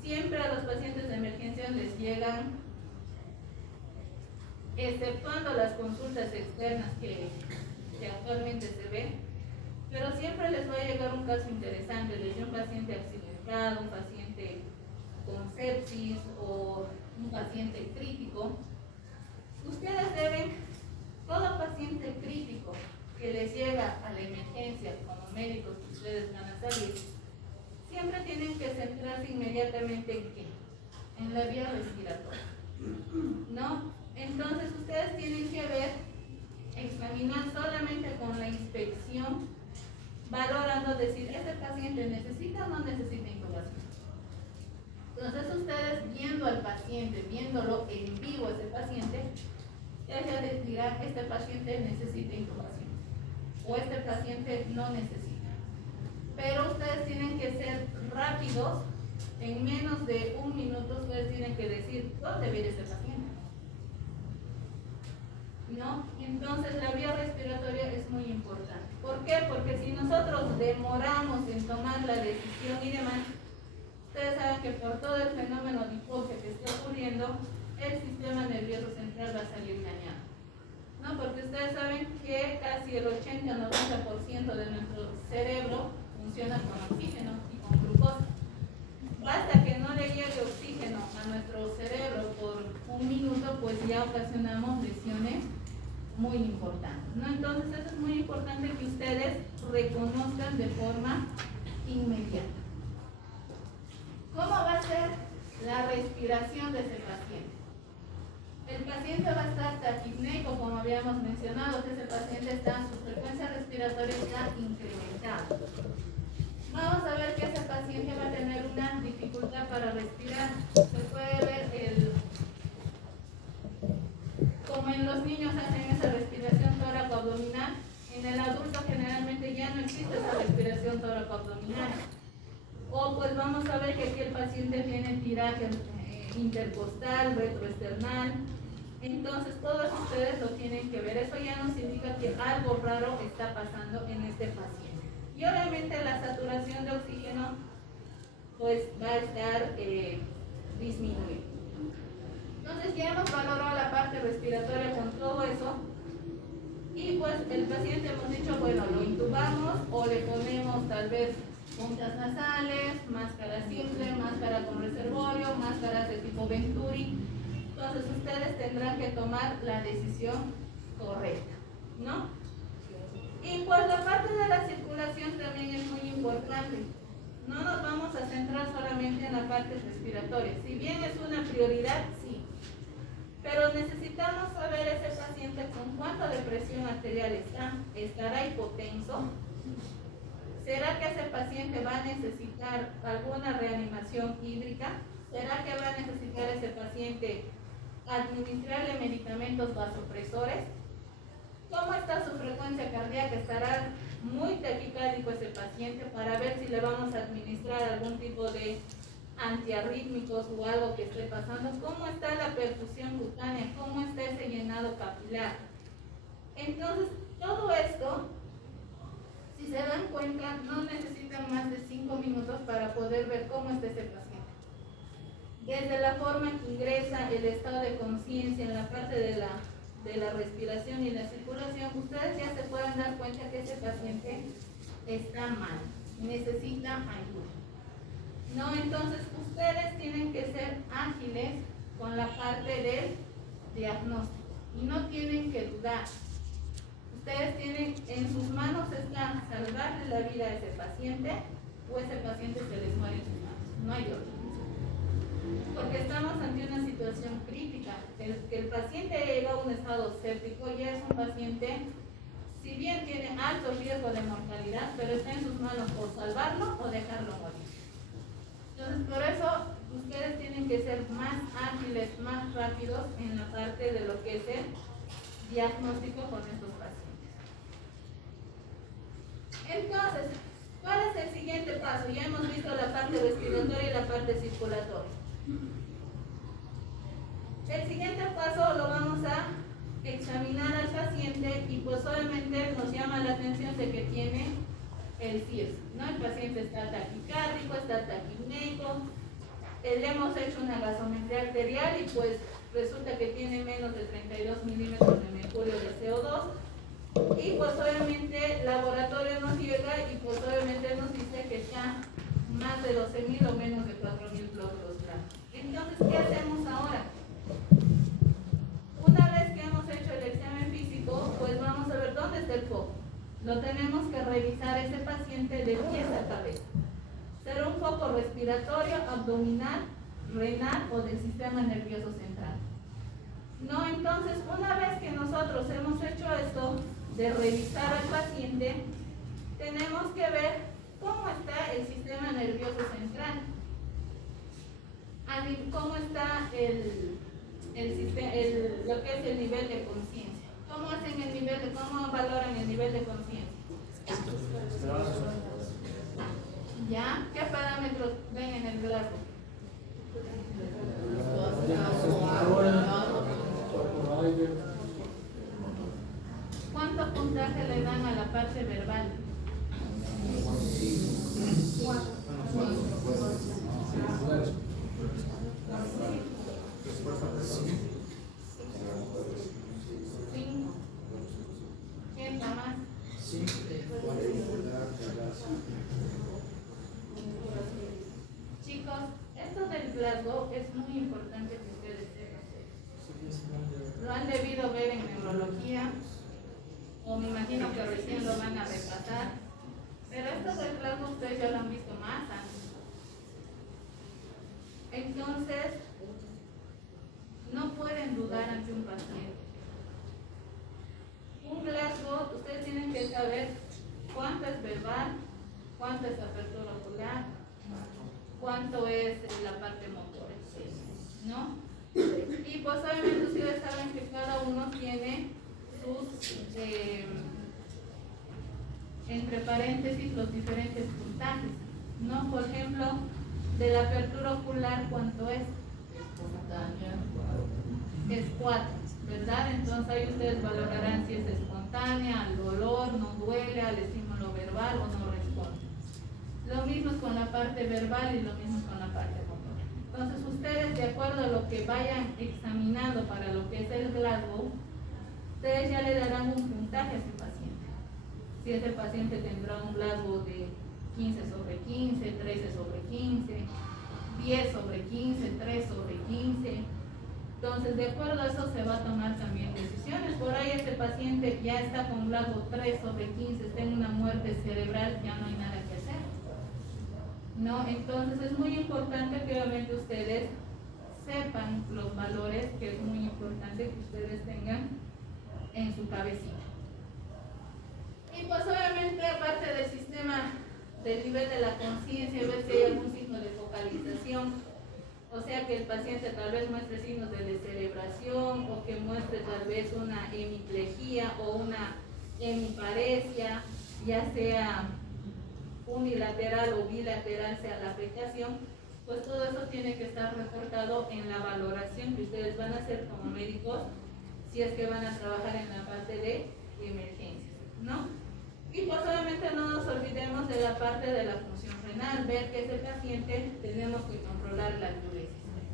siempre a los pacientes de emergencia les llegan, exceptuando las consultas externas que actualmente se ve, pero siempre les va a llegar un caso interesante, desde un paciente accidentado, un paciente con sepsis o un paciente crítico. Ustedes deben, todo paciente crítico que les llega a la emergencia como médicos que ustedes van a salir, siempre tienen que centrarse inmediatamente en qué, en la vía respiratoria, ¿no? Entonces ustedes tienen que ver, examinar solamente con la inspección, valorando, decir, ¿este paciente necesita o no necesita intubación? Entonces ustedes viendo al paciente, viéndolo en vivo ese paciente, ya les dirá, este paciente necesita intubación o este paciente no necesita. Pero ustedes tienen que ser rápidos, en menos de un minuto ustedes tienen que decir dónde viene ese paciente, ¿no? Entonces la vía respiratoria es muy importante. ¿Por qué? Porque si nosotros demoramos en tomar la decisión y demás, ustedes saben que por todo el fenómeno de hipoxia que está ocurriendo, el sistema nervioso central va a salir dañado, ¿no? Porque ustedes saben que casi el 80-90% de nuestro cerebro funciona con oxígeno y con glucosa. Basta que no le llegue oxígeno a nuestro cerebro por un minuto, pues ya ocasionamos lesiones muy importantes, ¿no? Entonces eso es muy importante que ustedes reconozcan de forma inmediata. ¿Cómo va a ser la respiración de ese paciente? El paciente va a estar taquipneico, como habíamos mencionado, que ese paciente su frecuencia respiratoria está incrementada. Vamos a ver que ese paciente va a tener una dificultad para respirar. Se puede ver como en los niños hacen esa respiración tóraco-abdominal, en el adulto generalmente ya no existe esa respiración tóraco-abdominal. O pues vamos a ver que aquí el paciente tiene tiraje intercostal, retroesternal. Entonces todos ustedes lo tienen que ver. Eso ya nos indica que algo raro está pasando en este paciente. Y obviamente la saturación de oxígeno pues va a estar disminuida. Entonces ya hemos valorado la parte respiratoria con todo eso. Y pues el paciente hemos dicho, bueno, lo intubamos o le ponemos tal vez puntas nasales, máscara simple, máscara con reservorio, máscaras de tipo Venturi. Entonces ustedes tendrán que tomar la decisión correcta, ¿no? Y pues la parte de la circulación también es muy importante. No nos vamos a centrar solamente en la parte respiratoria. Si bien es una prioridad, sí. Pero necesitamos saber ese paciente con cuánta de presión arterial está. ¿Estará hipotenso? ¿Será que ese paciente va a necesitar alguna reanimación hídrica? ¿Será que va a necesitar ese paciente administrarle medicamentos vasopresores? ¿Cómo está su frecuencia cardíaca? ¿Estará muy taquicárdico ese paciente para ver si le vamos a administrar algún tipo de antiarrítmicos o algo que esté pasando? ¿Cómo está la perfusión cutánea? ¿Cómo está ese llenado capilar? Entonces, todo esto, si se dan cuenta, no necesitan más de 5 minutos para poder ver cómo está ese paciente. Desde la forma en que ingresa, el estado de conciencia en la parte de la respiración y la circulación, ustedes ya se pueden dar cuenta que ese paciente está mal, necesita ayuda, ¿no? Entonces ustedes tienen que ser ágiles con la parte del diagnóstico y no tienen que dudar. Ustedes tienen, en sus manos está salvarle la vida a ese paciente o ese paciente se les muere en sus manos, no hay otro. Porque estamos ante una situación crítica. El paciente llega a un estado séptico, ya es un paciente, si bien tiene alto riesgo de mortalidad, pero está en sus manos o salvarlo o dejarlo morir. Entonces, por eso ustedes tienen que ser más ágiles, más rápidos en la parte de lo que es el diagnóstico con estos pacientes. Entonces, ¿cuál es el siguiente paso? Ya hemos visto la parte respiratoria y la parte circulatoria. El siguiente paso lo vamos a examinar al paciente y pues obviamente nos llama la atención de que tiene el CIRS, ¿no? El paciente está taquicárdico, está taquipneico, le hemos hecho una gasometría arterial y pues resulta que tiene menos de 32 milímetros de mercurio de CO2 Y pues obviamente el laboratorio nos llega y pues obviamente nos dice que está más de 12.000 o menos de 4.000 glóbulos blancos. Entonces, ¿qué hacemos ahora? Una vez que hemos hecho el examen físico, pues vamos a ver dónde está el foco. Lo tenemos que revisar ese paciente de pies a cabeza. Será un foco respiratorio, abdominal, renal o del sistema nervioso central. No, entonces, una vez que nosotros hemos hecho esto de revisar al paciente, tenemos que ver cómo está el sistema nervioso central, cómo está lo que es el nivel de conciencia. ¿Cómo valoran el nivel de conciencia? ¿Ya? ¿Qué parámetros ven en el Glasgow? ¿Cuánto puntaje le dan a la parte verbal? 5. ¿Quién da más? Chicos, esto del Glasgow es muy importante que ustedes sepan. Lo han debido ver en neurología, o me imagino que recién lo van a repasar, pero esto del Glasgow ustedes ya lo han visto más antes. Entonces, no pueden dudar ante un paciente. Un Glasgow, ustedes tienen que saber cuánto es verbal, cuánto es apertura ocular, cuánto es la parte motora, ¿no? Y pues obviamente ustedes saben que cada uno tiene sus, entre paréntesis, los diferentes puntajes, ¿no? Por ejemplo, de la apertura ocular, ¿cuánto es? Es 4, ¿verdad? Entonces ahí ustedes valorarán si es espontánea, al dolor, no duele, al estímulo verbal o no responde. Lo mismo es con la parte verbal y lo mismo es con la parte motora. Entonces ustedes, de acuerdo a lo que vayan examinando para lo que es el Glasgow, ustedes ya le darán un puntaje a ese paciente. Si ese paciente tendrá un Glasgow de 15/15, 13/15, 10/15, 3/15. Entonces, de acuerdo a eso se va a tomar también decisiones. Por ahí este paciente ya está con Glasgow 3/15, está en una muerte cerebral, ya no hay nada que hacer, ¿no? Entonces es muy importante que obviamente ustedes sepan los valores, que es muy importante que ustedes tengan en su cabecita. Y pues obviamente, aparte del sistema, del nivel de la conciencia, ver si hay algún signo de focalización, o sea que el paciente tal vez muestre signos de descerebración o que muestre tal vez una hemiplegia o una hemiparesia, ya sea unilateral o bilateral sea la afectación, pues todo eso tiene que estar reportado en la valoración que ustedes van a hacer como médicos si es que van a trabajar en la parte de emergencias, ¿no? Y pues obviamente no nos olvidemos de la parte de la función renal, ver que ese paciente tenemos que controlar la diuresis,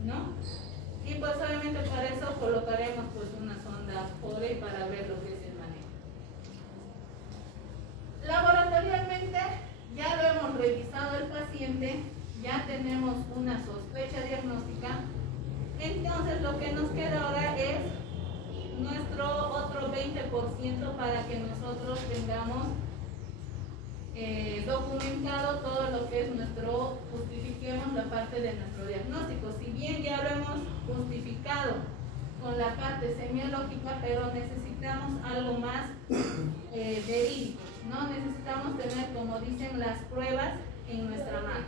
¿no? Y pues obviamente para eso colocaremos pues una sonda Foley para ver lo que es el manejo. Laboratorialmente ya lo hemos revisado el paciente, ya tenemos una sospecha diagnóstica, entonces lo que nos queda ahora es nuestro otro 20% para que nosotros tengamos documentado todo lo que es justifiquemos la parte de nuestro diagnóstico. Si bien ya lo hemos justificado con la parte semiológica, pero necesitamos algo más verídico, ¿no? Necesitamos tener, como dicen, las pruebas en nuestra mano.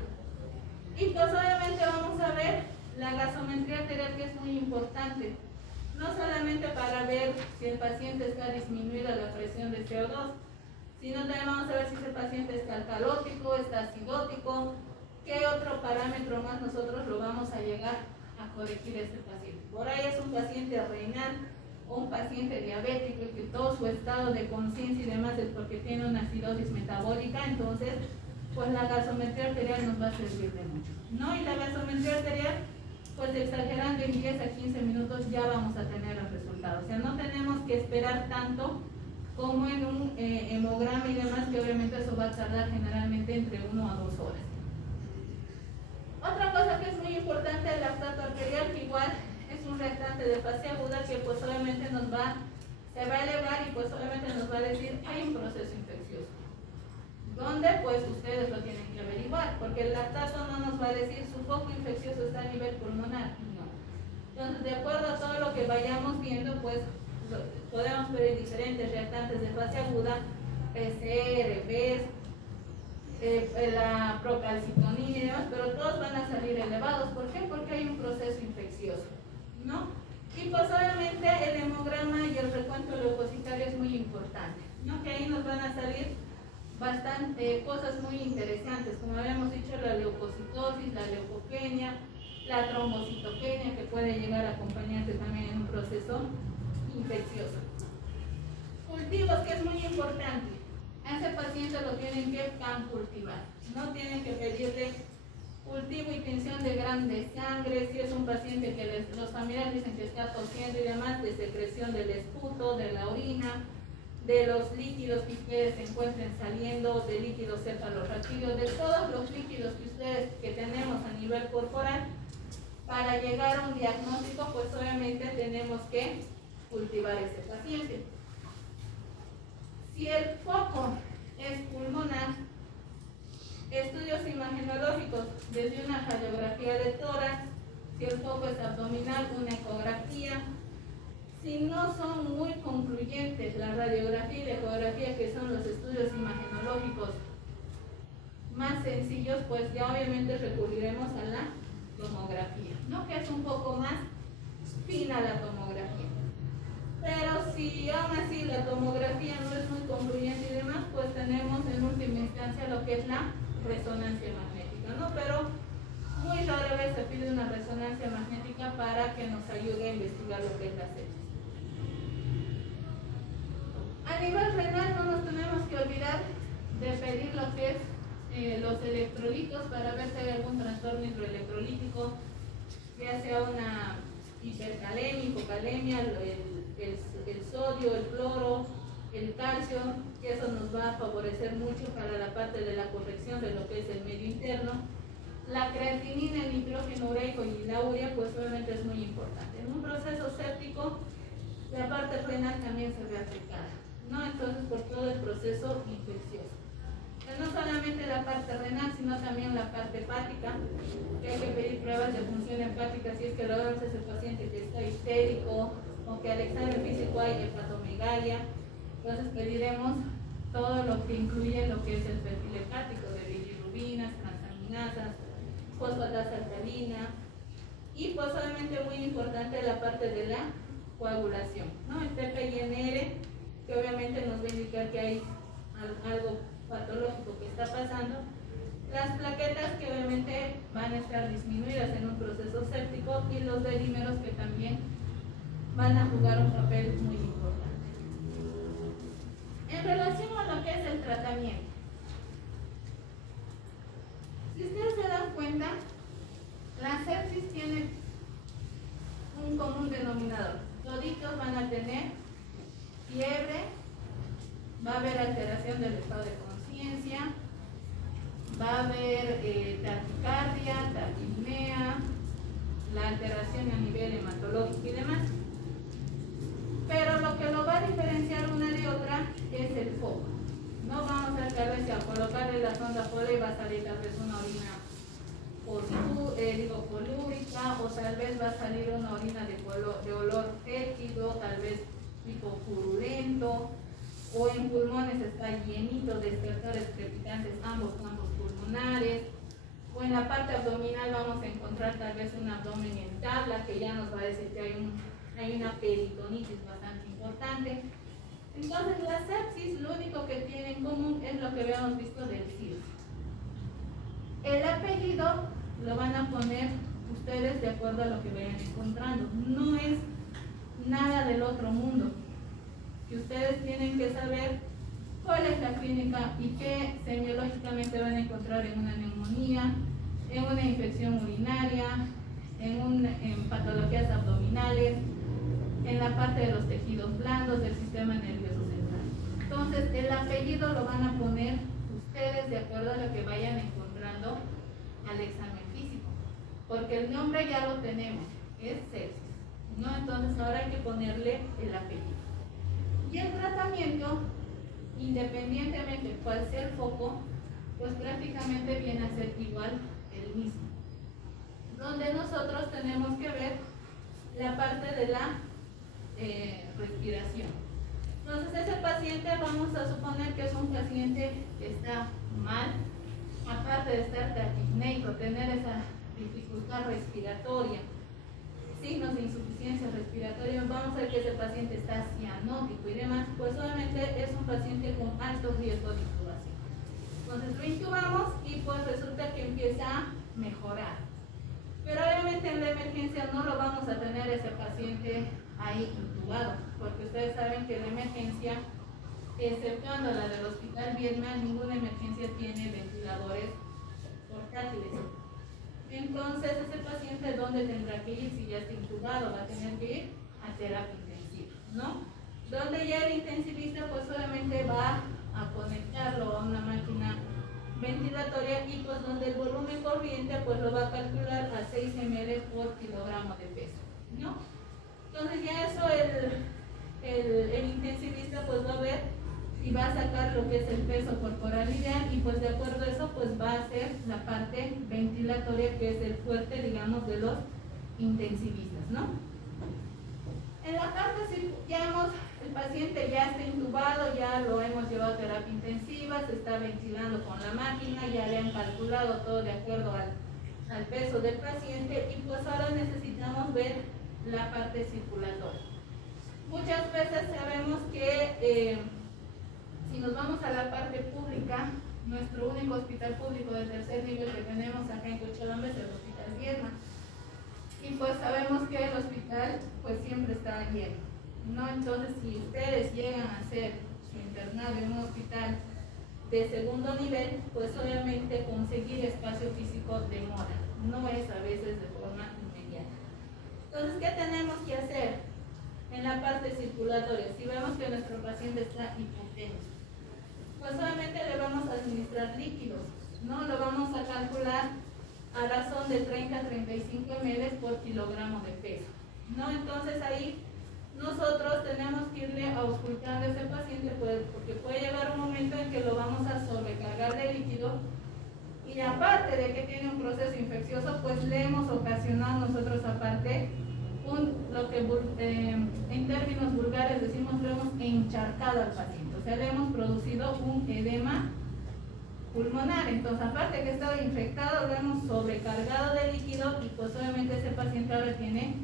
Y pues obviamente vamos a ver la gasometría arterial, que es muy importante. No solamente para ver si el paciente está disminuida la presión de CO2, sino también vamos a ver si ese paciente está alcalótico, está acidótico, qué otro parámetro más nosotros lo vamos a llegar a corregir a este paciente. Por ahí es un paciente renal o un paciente diabético y que todo su estado de conciencia y demás es porque tiene una acidosis metabólica, entonces pues la gasometría arterial nos va a servir de mucho, ¿no? Y la gasometría arterial, pues exagerando en 10 a 15 minutos ya vamos a tener el resultado. O sea, no tenemos que esperar tanto como en un hemograma y demás, que obviamente eso va a tardar generalmente entre 1 a 2 horas. Otra cosa que es muy importante, el lactato arterial, que igual es un reactante de fase aguda que pues obviamente se va a elevar y pues obviamente nos va a decir hay un proceso infeccioso. ¿Dónde? Pues ustedes lo tienen que averiguar, porque el lactato no nos va a decir su foco infeccioso está a nivel pulmonar, no. Entonces, de acuerdo a todo lo que vayamos viendo, pues podemos ver diferentes reactantes de fase aguda, PCR, BES, la procalcitonina y demás, pero todos van a salir elevados. ¿Por qué? Porque hay un proceso infeccioso, ¿no? Y pues obviamente el hemograma y el recuento leucocitario es muy importante, ¿no? Que ahí nos van a salir bastante cosas muy interesantes, como habíamos dicho, la leucocitosis, la leucopenia, la trombocitopenia, que puede llegar a acompañarse también en un proceso infeccioso. Cultivos, que es muy importante. A ese paciente lo tienen que cultivar, no tienen que pedirle cultivo y tensión de grano de sangre. Si es un paciente que los familiares dicen que está tosiendo y demás, de secreción del esputo, de la orina, de los líquidos que ustedes se encuentren saliendo, de líquidos cefalorraquídeos, de todos los líquidos que ustedes que tenemos a nivel corporal, para llegar a un diagnóstico, pues obviamente tenemos que cultivar ese paciente. Si el foco es pulmonar, estudios imagenológicos desde una radiografía de tórax. Si el foco es abdominal, una ecografía. Si no son muy concluyentes la radiografía y la ecografía, que son los estudios imagenológicos más sencillos, pues ya obviamente recurriremos a la tomografía, ¿no? Que es un poco más fina la tomografía. Pero si aún así la tomografía no es muy concluyente y demás, pues tenemos en última instancia lo que es la resonancia magnética, ¿no? Pero muy rara vez se pide una resonancia magnética para que nos ayude a investigar lo que es la sepsis. A nivel renal no nos tenemos que olvidar de pedir lo que es los electrolitos para ver si hay algún trastorno hidroelectrolítico, ya sea una hipercalemia, hipocalemia, el sodio, el cloro, el calcio, que eso nos va a favorecer mucho para la parte de la corrección de lo que es el medio interno. La creatinina, el nitrógeno ureico y la urea, pues obviamente es muy importante. En un proceso séptico, la parte renal también se ve afectada, ¿no? Entonces, por todo el proceso infeccioso. No solamente la parte renal, sino también la parte hepática, que hay que pedir pruebas de función hepática si es que lo vemos ese paciente que está histérico o que al examen físico hay hepatomegalia. Entonces pediremos todo lo que incluye lo que es el perfil hepático de bilirrubinas, transaminasas, fosfatasa alcalina y pues obviamente muy importante la parte de la coagulación, ¿no? El TPINR, que obviamente nos va a indicar que hay algo patológico que está pasando. Las plaquetas, que obviamente van a estar disminuidas en un proceso séptico, y los delímeros, que también van a jugar un papel muy importante. En relación a lo que es el tratamiento, si ustedes se dan cuenta, la sepsis tiene un común denominador. Toditos van a tener fiebre, va a haber alteración del estado de conciencia, va a haber taquicardia, taquipnea, la alteración a nivel hematológico y demás. Pero lo que lo va a diferenciar una de otra es el foco. No vamos a tal vez a colocarle la sonda Foley y va a salir tal vez una orina polúrica, o tal vez va a salir una orina de olor fétido, tal vez tipo purulento, o en pulmones está llenito de estertores crepitantes, ambos campos pulmonares, o en la parte abdominal vamos a encontrar tal vez un abdomen en tabla, que ya nos va a decir que hay una peritonitis bastante importante. Entonces la sepsis, lo único que tiene en común es lo que habíamos visto del SIDS. El apellido lo van a poner ustedes de acuerdo a lo que vayan encontrando, no es nada del otro mundo. Que ustedes tienen que saber cuál es la clínica y qué semiológicamente van a encontrar en una neumonía, en una infección urinaria, en patologías abdominales, en la parte de los tejidos blandos del sistema nervioso central. Entonces, el apellido lo van a poner ustedes de acuerdo a lo que vayan encontrando al examen físico, porque el nombre ya lo tenemos, es Celsius, ¿no? Entonces, ahora hay que ponerle el apellido. Y el tratamiento, independientemente de cuál sea el foco, pues prácticamente viene a ser igual el mismo, donde nosotros tenemos que ver la parte de la respiración. Entonces, ese paciente vamos a suponer que es un paciente que está mal, aparte de estar taquipneico, tener esa dificultad respiratoria, signos de insuficiencia respiratoria, vamos a ver que ese paciente está cianótico y demás, pues obviamente es un paciente con alto riesgo de intubación. Entonces lo intubamos y pues resulta que empieza a mejorar. Pero obviamente en la emergencia no lo vamos a tener ese paciente ahí intubado, porque ustedes saben que la emergencia, exceptuando la del hospital Viedma, ninguna emergencia tiene ventiladores portátiles. Entonces, ese paciente, ¿dónde tendrá que ir? Si ya está intubado, va a tener que ir a terapia intensiva, ¿no? Donde ya el intensivista, pues solamente va a conectarlo a una máquina ventilatoria y pues donde el volumen corriente, pues lo va a calcular a 6 ml por kilogramo de peso, ¿no? Entonces, ya eso el intensivista, pues va a ver y va a sacar lo que es el peso corporal ideal y pues de acuerdo a eso pues va a hacer la parte ventilatoria, que es el fuerte, digamos, de los intensivistas, ¿no? En la parte, si el paciente ya está intubado, ya lo hemos llevado a terapia intensiva, se está ventilando con la máquina, ya le han calculado todo de acuerdo al peso del paciente y pues ahora necesitamos ver la parte circulatoria. Muchas veces sabemos que si nos vamos a la parte pública, nuestro único hospital público de tercer nivel que tenemos acá en Cochabamba es el Hospital Viedma. Y pues sabemos que el hospital pues siempre está lleno, ¿no? Entonces, si ustedes llegan a hacer su internado en un hospital de segundo nivel, pues obviamente conseguir espacio físico demora, no es a veces de forma inmediata. Entonces, ¿qué tenemos que hacer en la parte circulatoria? Si vemos que nuestro paciente está hipotenso, pues solamente le vamos a administrar líquidos, ¿no? Lo vamos a calcular a razón de 30 a 35 ml por kilogramo de peso, ¿no? Entonces ahí nosotros tenemos que irle auscultando a ese paciente, porque puede llegar un momento en que lo vamos a sobrecargar de líquido y aparte de que tiene un proceso infeccioso, pues le hemos ocasionado nosotros aparte lo que en términos vulgares decimos, lo hemos encharcado al paciente, o sea, le hemos producido un edema pulmonar. Entonces, aparte de que estaba infectado, lo hemos sobrecargado de líquido y pues obviamente ese paciente ahora tiene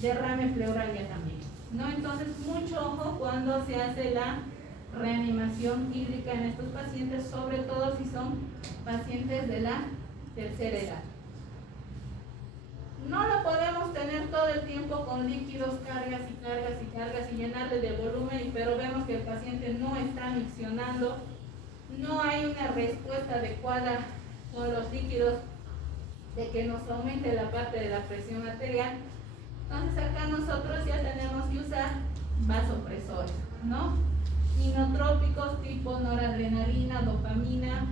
derrame pleural ya también, ¿no? Entonces, mucho ojo cuando se hace la reanimación hídrica en estos pacientes, sobre todo si son pacientes de la tercera edad. No lo podemos tener todo el tiempo con líquidos, cargas y cargas y cargas y llenarle de volumen, pero vemos que el paciente no está miccionando, no hay una respuesta adecuada con los líquidos de que nos aumente la parte de la presión arterial. Entonces acá nosotros ya tenemos que usar vasopresores, ¿no? Inotrópicos tipo noradrenalina, dopamina,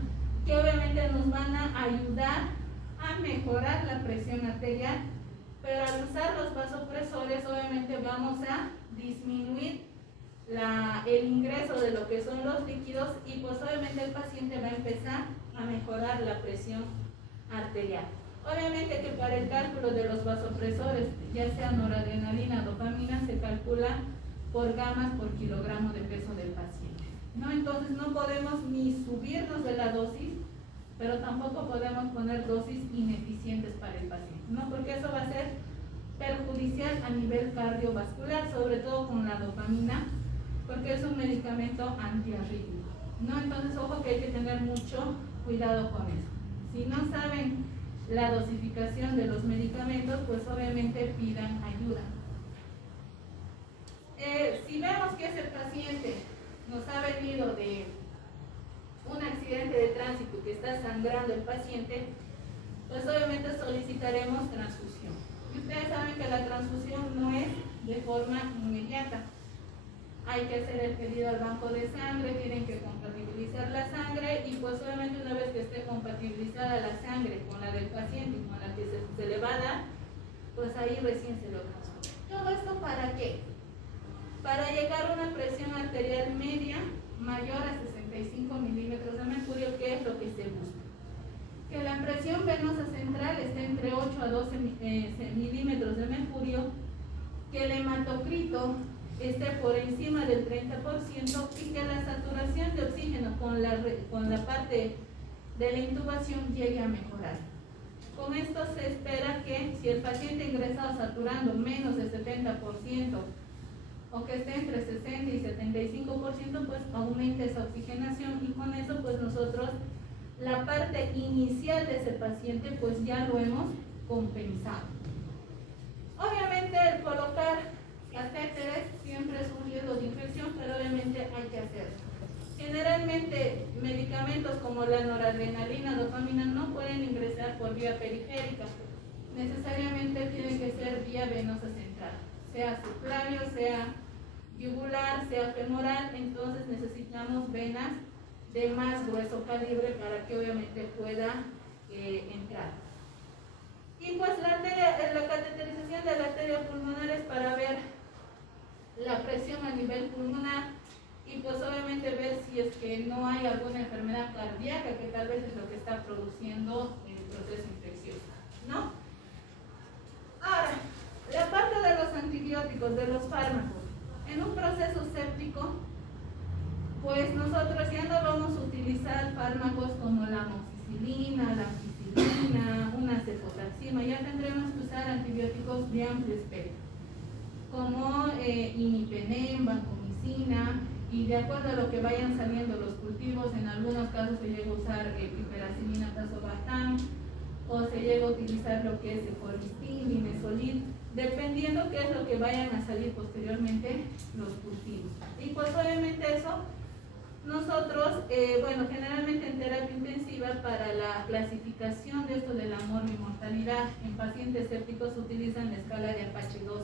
que obviamente nos van a ayudar a mejorar la presión arterial, pero al usar los vasopresores obviamente vamos a disminuir el ingreso de lo que son los líquidos y pues obviamente el paciente va a empezar a mejorar la presión arterial. Obviamente que para el cálculo de los vasopresores, ya sea noradrenalina, dopamina, se calcula por gamas por kilogramo de peso del paciente, ¿no? Entonces no podemos ni subirnos de la dosis, pero tampoco podemos poner dosis ineficientes para el paciente, ¿no? Porque eso va a ser perjudicial a nivel cardiovascular, sobre todo con la dopamina, porque es un medicamento antiarrítmico, ¿no? Entonces, ojo que hay que tener mucho cuidado con eso. Si no saben la dosificación de los medicamentos, pues obviamente pidan ayuda. Si vemos que ese paciente nos ha venido de un accidente de tránsito, que está sangrando el paciente, pues obviamente solicitaremos transfusión. Y ustedes saben que la transfusión no es de forma inmediata. hay que hacer el pedido al banco de sangre, tienen que compatibilizar la sangre y pues obviamente una vez que esté compatibilizada la sangre con la del paciente y con la que se le va a dar, pues ahí recién se lo transporta. ¿Todo esto para qué? Para llegar a una presión arterial media mayor a 65 milímetros de mercurio, que es lo que se busca. Que la presión venosa central esté entre 8 a 12 milímetros de mercurio, que el hematocrito esté por encima del 30% y que la saturación de oxígeno con la parte de la intubación llegue a mejorar. Con esto se espera que si el paciente ingresado saturando menos del 70% o que esté entre 60 y 75%, pues aumente esa oxigenación y con eso pues nosotros la parte inicial de ese paciente pues ya lo hemos compensado. Obviamente el colocar catéteres siempre es un riesgo de infección, pero obviamente hay que hacerlo. Generalmente medicamentos como la noradrenalina, dopamina no pueden ingresar por vía periférica, necesariamente tienen que ser vía venosa central, sea subclavio, sea yugular, sea femoral, entonces necesitamos venas de más grueso calibre para que obviamente pueda entrar. Y pues la cateterización de la arteria pulmonar es para ver la presión a nivel pulmonar y pues obviamente ver si es que no hay alguna enfermedad cardíaca que tal vez es lo que está produciendo el proceso infeccioso, ¿no? Ahora, la parte de los antibióticos, de los fármacos, en un proceso séptico, pues nosotros ya no vamos a utilizar fármacos como la amoxicilina, la ampicilina, una cefotaxima, ya tendremos que usar antibióticos de amplio espectro, como imipenem, vancomicina, y de acuerdo a lo que vayan saliendo los cultivos, en algunos casos se llega a usar piperacilina, tazobactam, o se llega a utilizar lo que es efolistin, limesolid, dependiendo qué es lo que vayan a salir posteriormente los cultivos. Y pues obviamente eso, nosotros, bueno, generalmente en terapia intensiva para la clasificación de esto de la morbimortalidad en pacientes sépticos se utilizan la escala de Apache 2,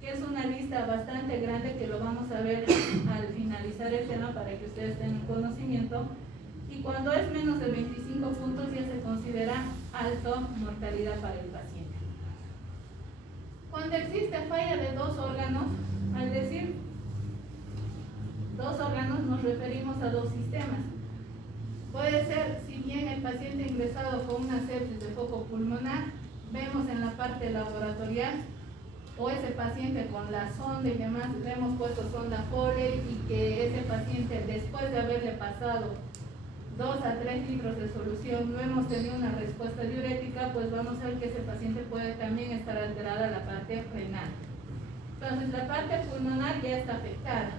que es una lista bastante grande que lo vamos a ver al finalizar el tema para que ustedes tengan conocimiento. Y cuando es menos de 25 puntos ya se considera alta mortalidad para el paciente. Cuando existe falla de dos órganos, al decir dos órganos nos referimos a dos sistemas. Puede ser, si bien el paciente ingresado con una sepsis de foco pulmonar, vemos en la parte laboratorial, o ese paciente con la sonda y demás, le hemos puesto sonda Foley y que ese paciente después de haberle pasado 2 a 3 litros de solución no hemos tenido una respuesta diurética, pues vamos a ver que ese paciente puede también estar alterada la parte renal. Entonces la parte pulmonar ya está afectada.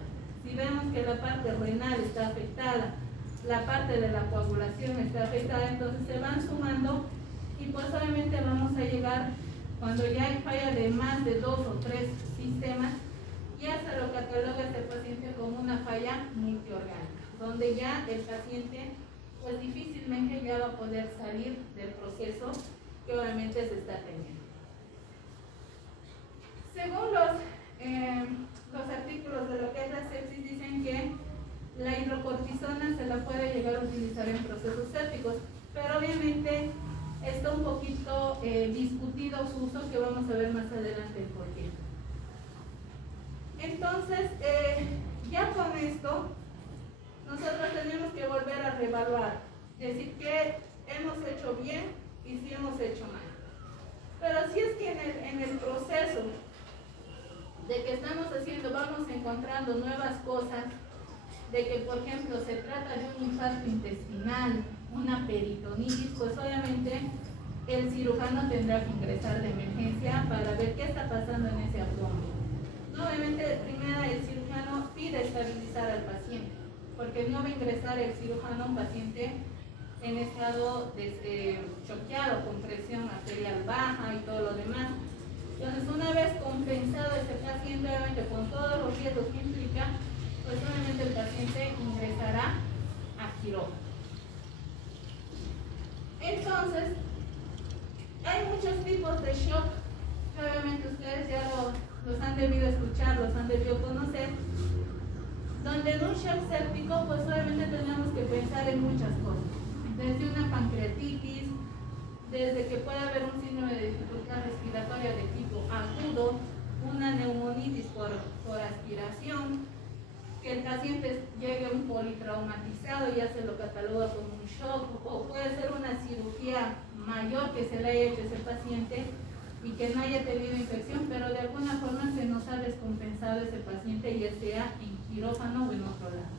Si vemos que la parte renal está afectada, la parte de la coagulación está afectada, entonces se van sumando y pues obviamente vamos a llegar, cuando ya hay falla de más de 2 o 3 sistemas, ya se lo cataloga este paciente como una falla multiorgánica, donde ya el paciente pues difícilmente ya va a poder salir del proceso que obviamente se está teniendo. Según los artículos de lo que es la sepsis, dicen que la hidrocortisona se la puede llegar a utilizar en procesos sépticos, pero obviamente está un poquito discutido su uso, que vamos a ver más adelante el por qué. Entonces, ya con esto, nosotros tenemos que volver a reevaluar, decir que hemos hecho bien y si hemos hecho mal. Pero si es que en el proceso de que estamos haciendo, vamos encontrando nuevas cosas, de que por ejemplo se trata de un infarto intestinal, una peritonitis, pues obviamente el cirujano tendrá que ingresar de emergencia para ver qué está pasando en ese abdomen. Obviamente, primero el cirujano pide estabilizar al paciente, porque no va a ingresar el cirujano a un paciente en estado choqueado, con presión arterial baja y todo lo demás. Entonces, una vez compensado este paciente, obviamente con todos los riesgos que implica, pues obviamente el paciente ingresará a quirófano. Entonces, hay muchos tipos de shock, que obviamente ustedes ya los han debido escuchar, los han debido conocer, donde en un shock séptico pues obviamente tenemos que pensar en muchas cosas, desde una pancreatitis, desde que puede haber un síndrome de dificultad respiratoria de tipo agudo, una neumonitis por aspiración, que el paciente llegue un politraumatizado, ya se lo cataloga como un shock, o puede ser una cirugía mayor que se le haya hecho a ese paciente y que no haya tenido infección, pero de alguna forma se nos ha descompensado ese paciente, ya sea en quirófano o en otro lado.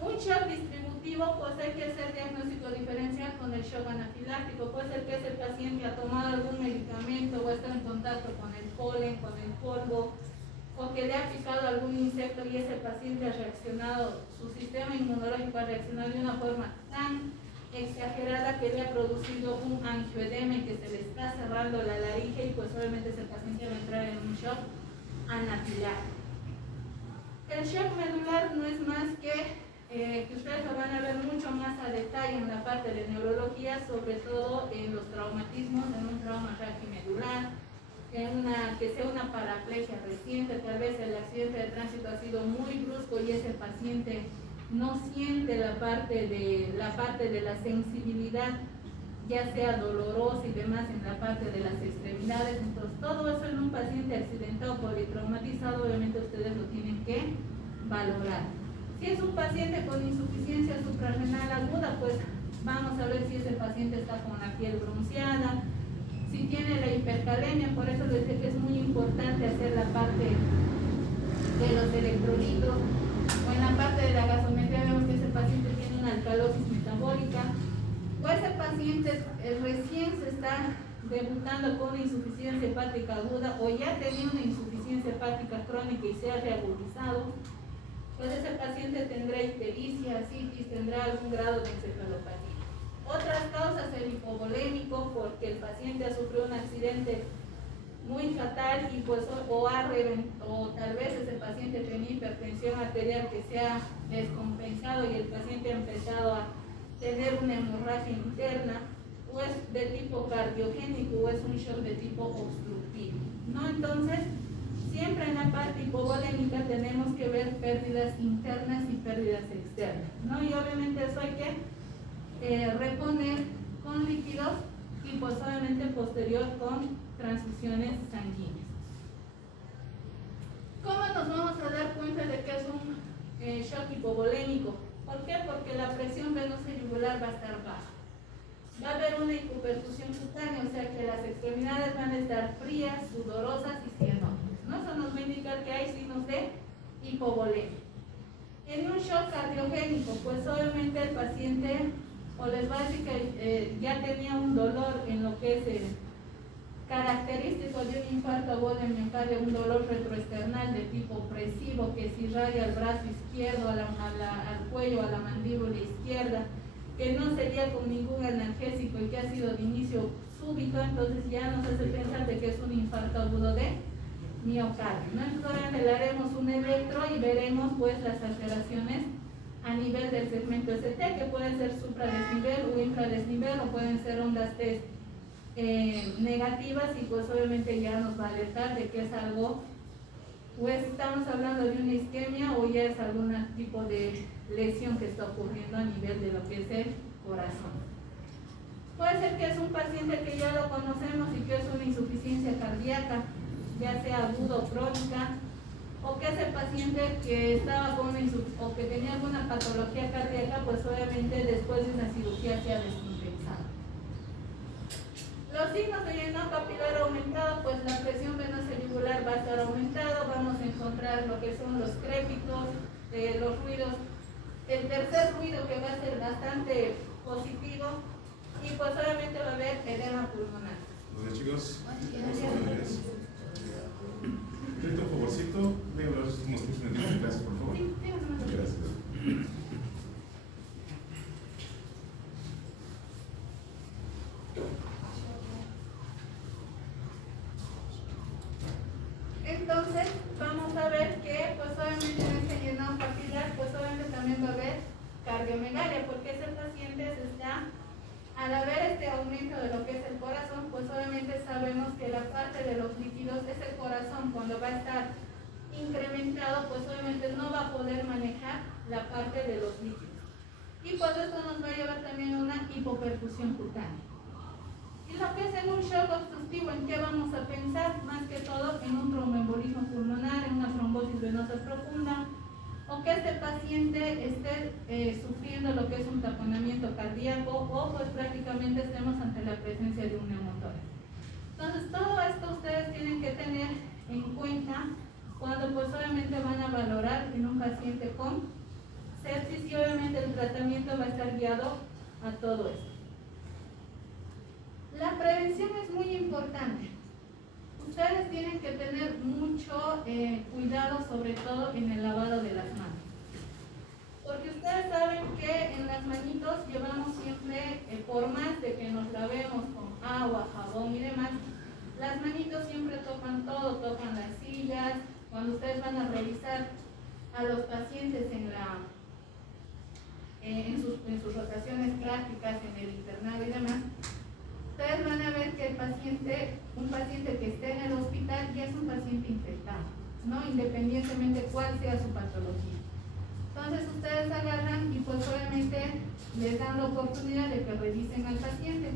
Un shock distributivo, pues hay que hacer diagnóstico diferencial con el shock anafiláctico. Puede ser que ese paciente ha tomado algún medicamento o está en contacto con el polen, con el polvo, o que le ha picado algún insecto y ese paciente ha reaccionado, su sistema inmunológico ha reaccionado de una forma tan exagerada que le ha producido un angioedema y que se le está cerrando la laringe y pues obviamente ese paciente va a entrar en un shock anafiláctico. El shock medular no es más que ustedes lo van a ver mucho más a detalle en la parte de neurología, sobre todo en los traumatismos, en un trauma raquimedular, que sea una paraplegia reciente, tal vez el accidente de tránsito ha sido muy brusco y ese paciente no siente la parte de la sensibilidad, ya sea dolorosa y demás en la parte de las extremidades. Entonces todo eso en un paciente accidentado politraumatizado obviamente ustedes lo tienen que valorar. Si es un paciente con insuficiencia suprarrenal aguda, pues vamos a ver si ese paciente está con la piel bronceada, si tiene la hipercalemia. Por eso les dije que es muy importante hacer la parte de los electrolitos, o en la parte de la gasometría vemos que ese paciente tiene una alcalosis metabólica, o ese paciente recién se está debutando con una insuficiencia hepática aguda o ya tenía una insuficiencia hepática crónica y se ha reagudizado, pues ese paciente tendrá ictericia, ascitis, tendrá algún grado de encefalopatía. Otras causas, el hipovolémico, porque el paciente ha sufrido un accidente muy fatal y pues o tal vez ese paciente tenía hipertensión arterial que se ha descompensado y el paciente ha empezado a tener una hemorragia interna, o es de tipo cardiogénico o es un shock de tipo obstructivo, ¿no? Entonces, siempre en la parte hipovolémica tenemos que ver pérdidas internas y pérdidas externas, ¿no? Y obviamente eso hay que reponer con líquidos y pues obviamente posterior con transfusiones sanguíneas. ¿Cómo nos vamos a dar cuenta de que es un shock hipovolémico? ¿Por qué? Porque la presión venosa yugular va a estar baja. Va a haber una hipoperfusión cutánea, o sea que las extremidades van a estar frías, sudorosas y cianóticas, ¿no? Eso nos va a indicar que hay signos de hipovolemia. En un shock cardiogénico, pues obviamente el paciente o les va a decir que ya tenía un dolor en lo que es el característico de un infarto agudo de miocardio, un dolor retroesternal de tipo opresivo que se irradia al brazo izquierdo, al cuello, a la mandíbula izquierda, que no sería con ningún analgésico y que ha sido de inicio súbito, entonces ya nos hace pensar de que es un infarto agudo de miocardio, ¿no? Entonces ahora le haremos un electro y veremos pues las alteraciones a nivel del segmento ST, que pueden ser supradesnivel o infradesnivel, o pueden ser ondas test negativas, y pues obviamente ya nos va a alertar de que es algo, pues estamos hablando de una isquemia o ya es algún tipo de lesión que está ocurriendo a nivel de lo que es el corazón. Puede ser que es un paciente que ya lo conocemos y que es una insuficiencia cardíaca, ya sea aguda o crónica, o que ese paciente que estaba con o que tenía alguna patología cardíaca, pues obviamente después de una cirugía se ha descompensado. Los signos de llenado capilar aumentado, pues la presión venosa yugular va a estar aumentada, vamos a encontrar lo que son los crépitos, los ruidos, el tercer ruido que va a ser bastante positivo, y pues obviamente va a haber edema pulmonar. Buenos días, chicos. Buenos días. Por favorcito, voy a hablar los últimos 15 minutos de clase, por favor. Sí, Gracias. Entonces, vamos a ver que, pues obviamente en este llenado capilar, pues obviamente también va a haber cardiomegalia, porque ese paciente se está al haber este aumento de lo que es el corazón, pues obviamente sabemos que la parte de los líquidos, ese corazón cuando va a estar incrementado, pues obviamente no va a poder manejar la parte de los líquidos. Y pues esto nos va a llevar también a una hipoperfusión cutánea. Y lo que es en un shock obstructivo, ¿en qué vamos a pensar? Más que todo en un tromboembolismo pulmonar, en una trombosis venosa profunda, o que este paciente esté sufriendo lo que es un taponamiento cardíaco, o pues prácticamente estemos ante la presencia de un neumotórax. Entonces todo esto ustedes tienen que tener en cuenta cuando pues obviamente van a valorar en un paciente con sepsis, y obviamente el tratamiento va a estar guiado a todo esto. La prevención es muy importante. Ustedes tienen que tener mucho cuidado, sobre todo en el lavado de las manos. Porque ustedes saben que en las manitos llevamos siempre, por más de que nos lavemos con agua, jabón y demás, las manitos siempre tocan todo, tocan las sillas. Cuando ustedes van a revisar a los pacientes en sus rotaciones prácticas, en el internado y demás, ustedes van a ver que un paciente que esté en el hospital ya es un paciente infectado, ¿no? Independientemente cuál sea su patología. Entonces ustedes agarran y pues obviamente les dan la oportunidad de que revisen al paciente.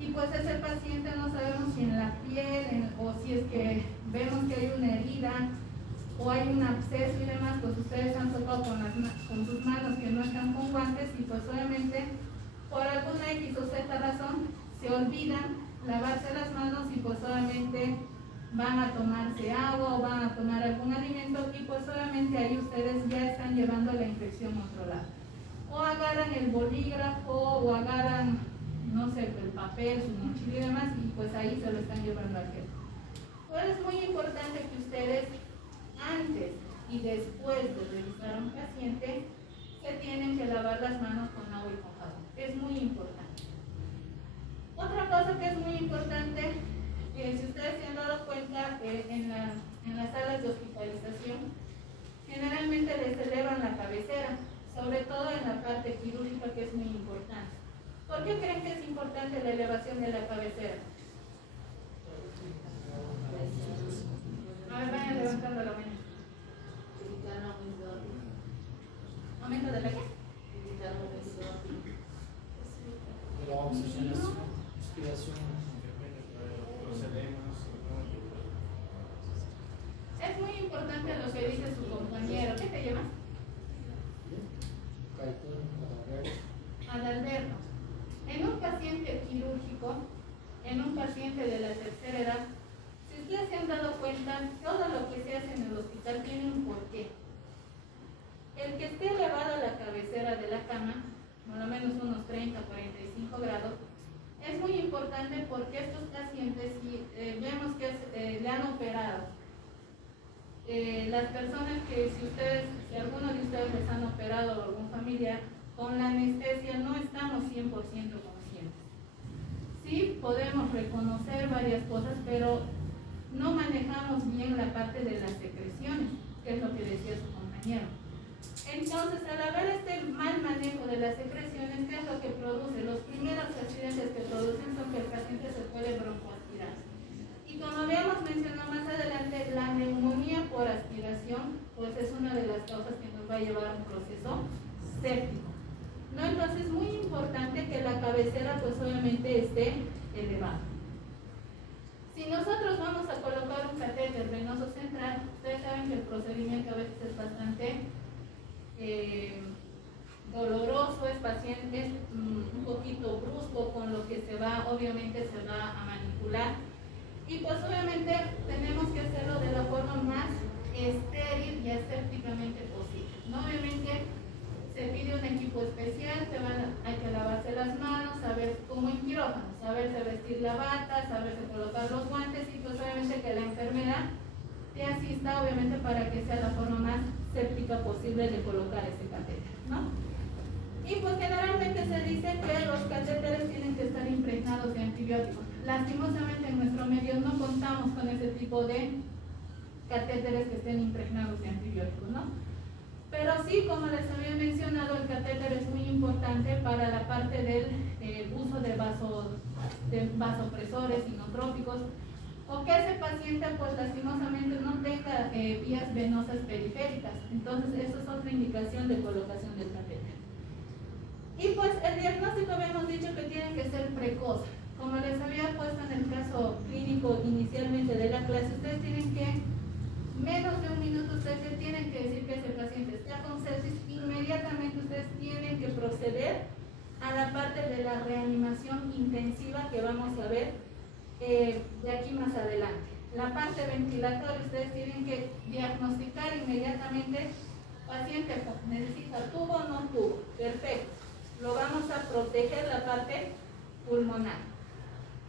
Y pues ese paciente no sabemos si en la piel o si es que vemos que hay una herida o hay un absceso y demás, pues ustedes han tocado con sus manos que no están con guantes, y pues obviamente por alguna X o Z razón se olvidan lavarse las manos, y pues obviamente van a tomarse agua o van a tomar algún alimento, y pues obviamente ahí ustedes ya están llevando la infección a otro lado. O agarran el bolígrafo o agarran, no sé, el papel, su mochila y demás, y pues ahí se lo están llevando al jefe. Pues es muy importante que ustedes antes y después de revisar a un paciente se tienen que lavar las manos con agua y con jabón. Es muy importante. Otra cosa que es muy importante, si ustedes se han dado cuenta, en las salas de hospitalización generalmente les elevan la cabecera, sobre todo en la parte quirúrgica, que es muy importante. ¿Por qué creen que es importante la elevación de la cabecera? A ver, vayan levantando la mano. ¿Aumento de la qué? De la oxigenación, respiración. Es muy importante lo que dice su compañero. ¿Qué te llamas? Adalberto. En un paciente quirúrgico, en un paciente de la tercera edad, si ustedes se han dado cuenta, todo lo que se hace en el hospital tiene un porqué. El que esté elevado a la cabecera de la cama, por lo menos unos 30 o 45 grados, es muy importante porque estos pacientes, si vemos que le han operado, las personas que si alguno de ustedes les han operado o algún familiar, con la anestesia no estamos 100% conscientes. Sí podemos reconocer varias cosas, pero no manejamos bien la parte de las secreciones, que es lo que decía su compañero. Entonces, al haber este mal manejo de las secreciones, ¿qué es lo que produce? Los primeros accidentes que producen son que el paciente se puede broncoaspirar. Y como habíamos mencionado más adelante, la neumonía por aspiración, pues es una de las causas que nos va a llevar a un proceso séptico, ¿no? Entonces es muy importante que la cabecera pues obviamente esté elevada. Si nosotros vamos a colocar un catéter venoso central, ustedes saben que el procedimiento a veces es bastante doloroso, es un poquito brusco, con lo que obviamente se va a manipular. Y pues obviamente tenemos que hacerlo de la forma más estéril y asépticamente posible, ¿no? Obviamente se pide un equipo especial, hay que lavarse las manos, saber cómo en quirófano, saberse vestir la bata, saberse colocar los guantes, y pues obviamente que la enfermera te asista obviamente para que sea la forma más séptica posible de colocar ese catéter, ¿no? Y pues generalmente se dice que los catéteres tienen que estar impregnados de antibióticos. Lastimosamente en nuestro medio no contamos con ese tipo de catéteres que estén impregnados de antibióticos, ¿no? Pero sí, como les había mencionado, el catéter es muy importante para la parte del uso de vasopresores inotrópicos, o que ese paciente pues lastimosamente no tenga vías venosas periféricas. Entonces esa es otra indicación de colocación del catéter. Y pues el diagnóstico habíamos dicho que tiene que ser precoz. Como les había puesto en el caso clínico inicialmente de la clase, ustedes tienen que, menos de un minuto, ustedes tienen que decir que ese paciente está con sepsis. Inmediatamente ustedes tienen que proceder a la parte de la reanimación intensiva que vamos a ver de aquí más adelante. La parte ventilatoria, ustedes tienen que diagnosticar inmediatamente, paciente necesita tubo o no tubo, perfecto, lo vamos a proteger la parte pulmonar.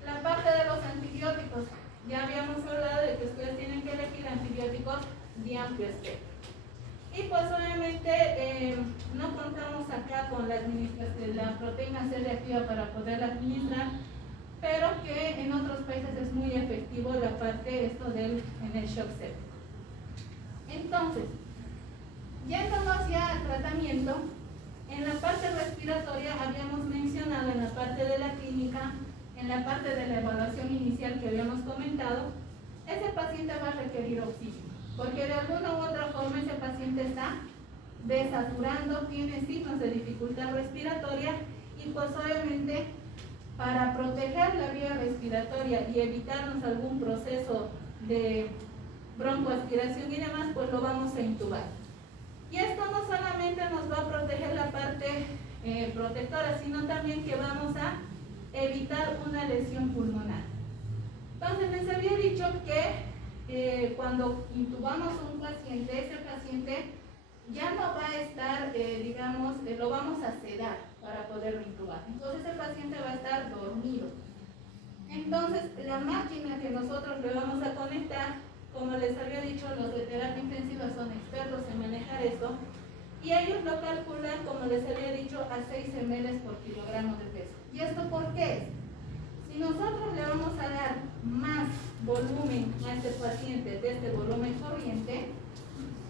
La parte de los antibióticos, ya habíamos hablado de que ustedes tienen que elegir antibióticos de amplio espectro. Y pues obviamente no contamos acá con la administración, la proteína C reactiva para poderla administrar, pero que en otros países es muy efectivo la parte en el shock séptico. Entonces, yéndonos ya al tratamiento, en la parte respiratoria habíamos mencionado en la parte de la clínica, en la parte de la evaluación inicial que habíamos comentado, ese paciente va a requerir oxígeno, porque de alguna u otra forma ese paciente está desaturando, tiene signos de dificultad respiratoria y pues obviamente para proteger la vía respiratoria y evitarnos algún proceso de broncoaspiración y demás, pues lo vamos a intubar. Y esto no solamente nos va a proteger la parte protectora, sino también que vamos a evitar una lesión pulmonar. Entonces les había dicho que cuando intubamos a un paciente, ese paciente ya no va a estar, lo vamos a sedar para poderlo intubar. Entonces el paciente va a estar dormido. Entonces la máquina que nosotros le vamos a conectar, como les había dicho, los de terapia intensiva son expertos en manejar esto, y ellos lo calculan, como les había dicho, a 6 ml por kilogramo de peso. ¿Y esto por qué es? Si nosotros le vamos a dar más volumen a este paciente de este volumen corriente,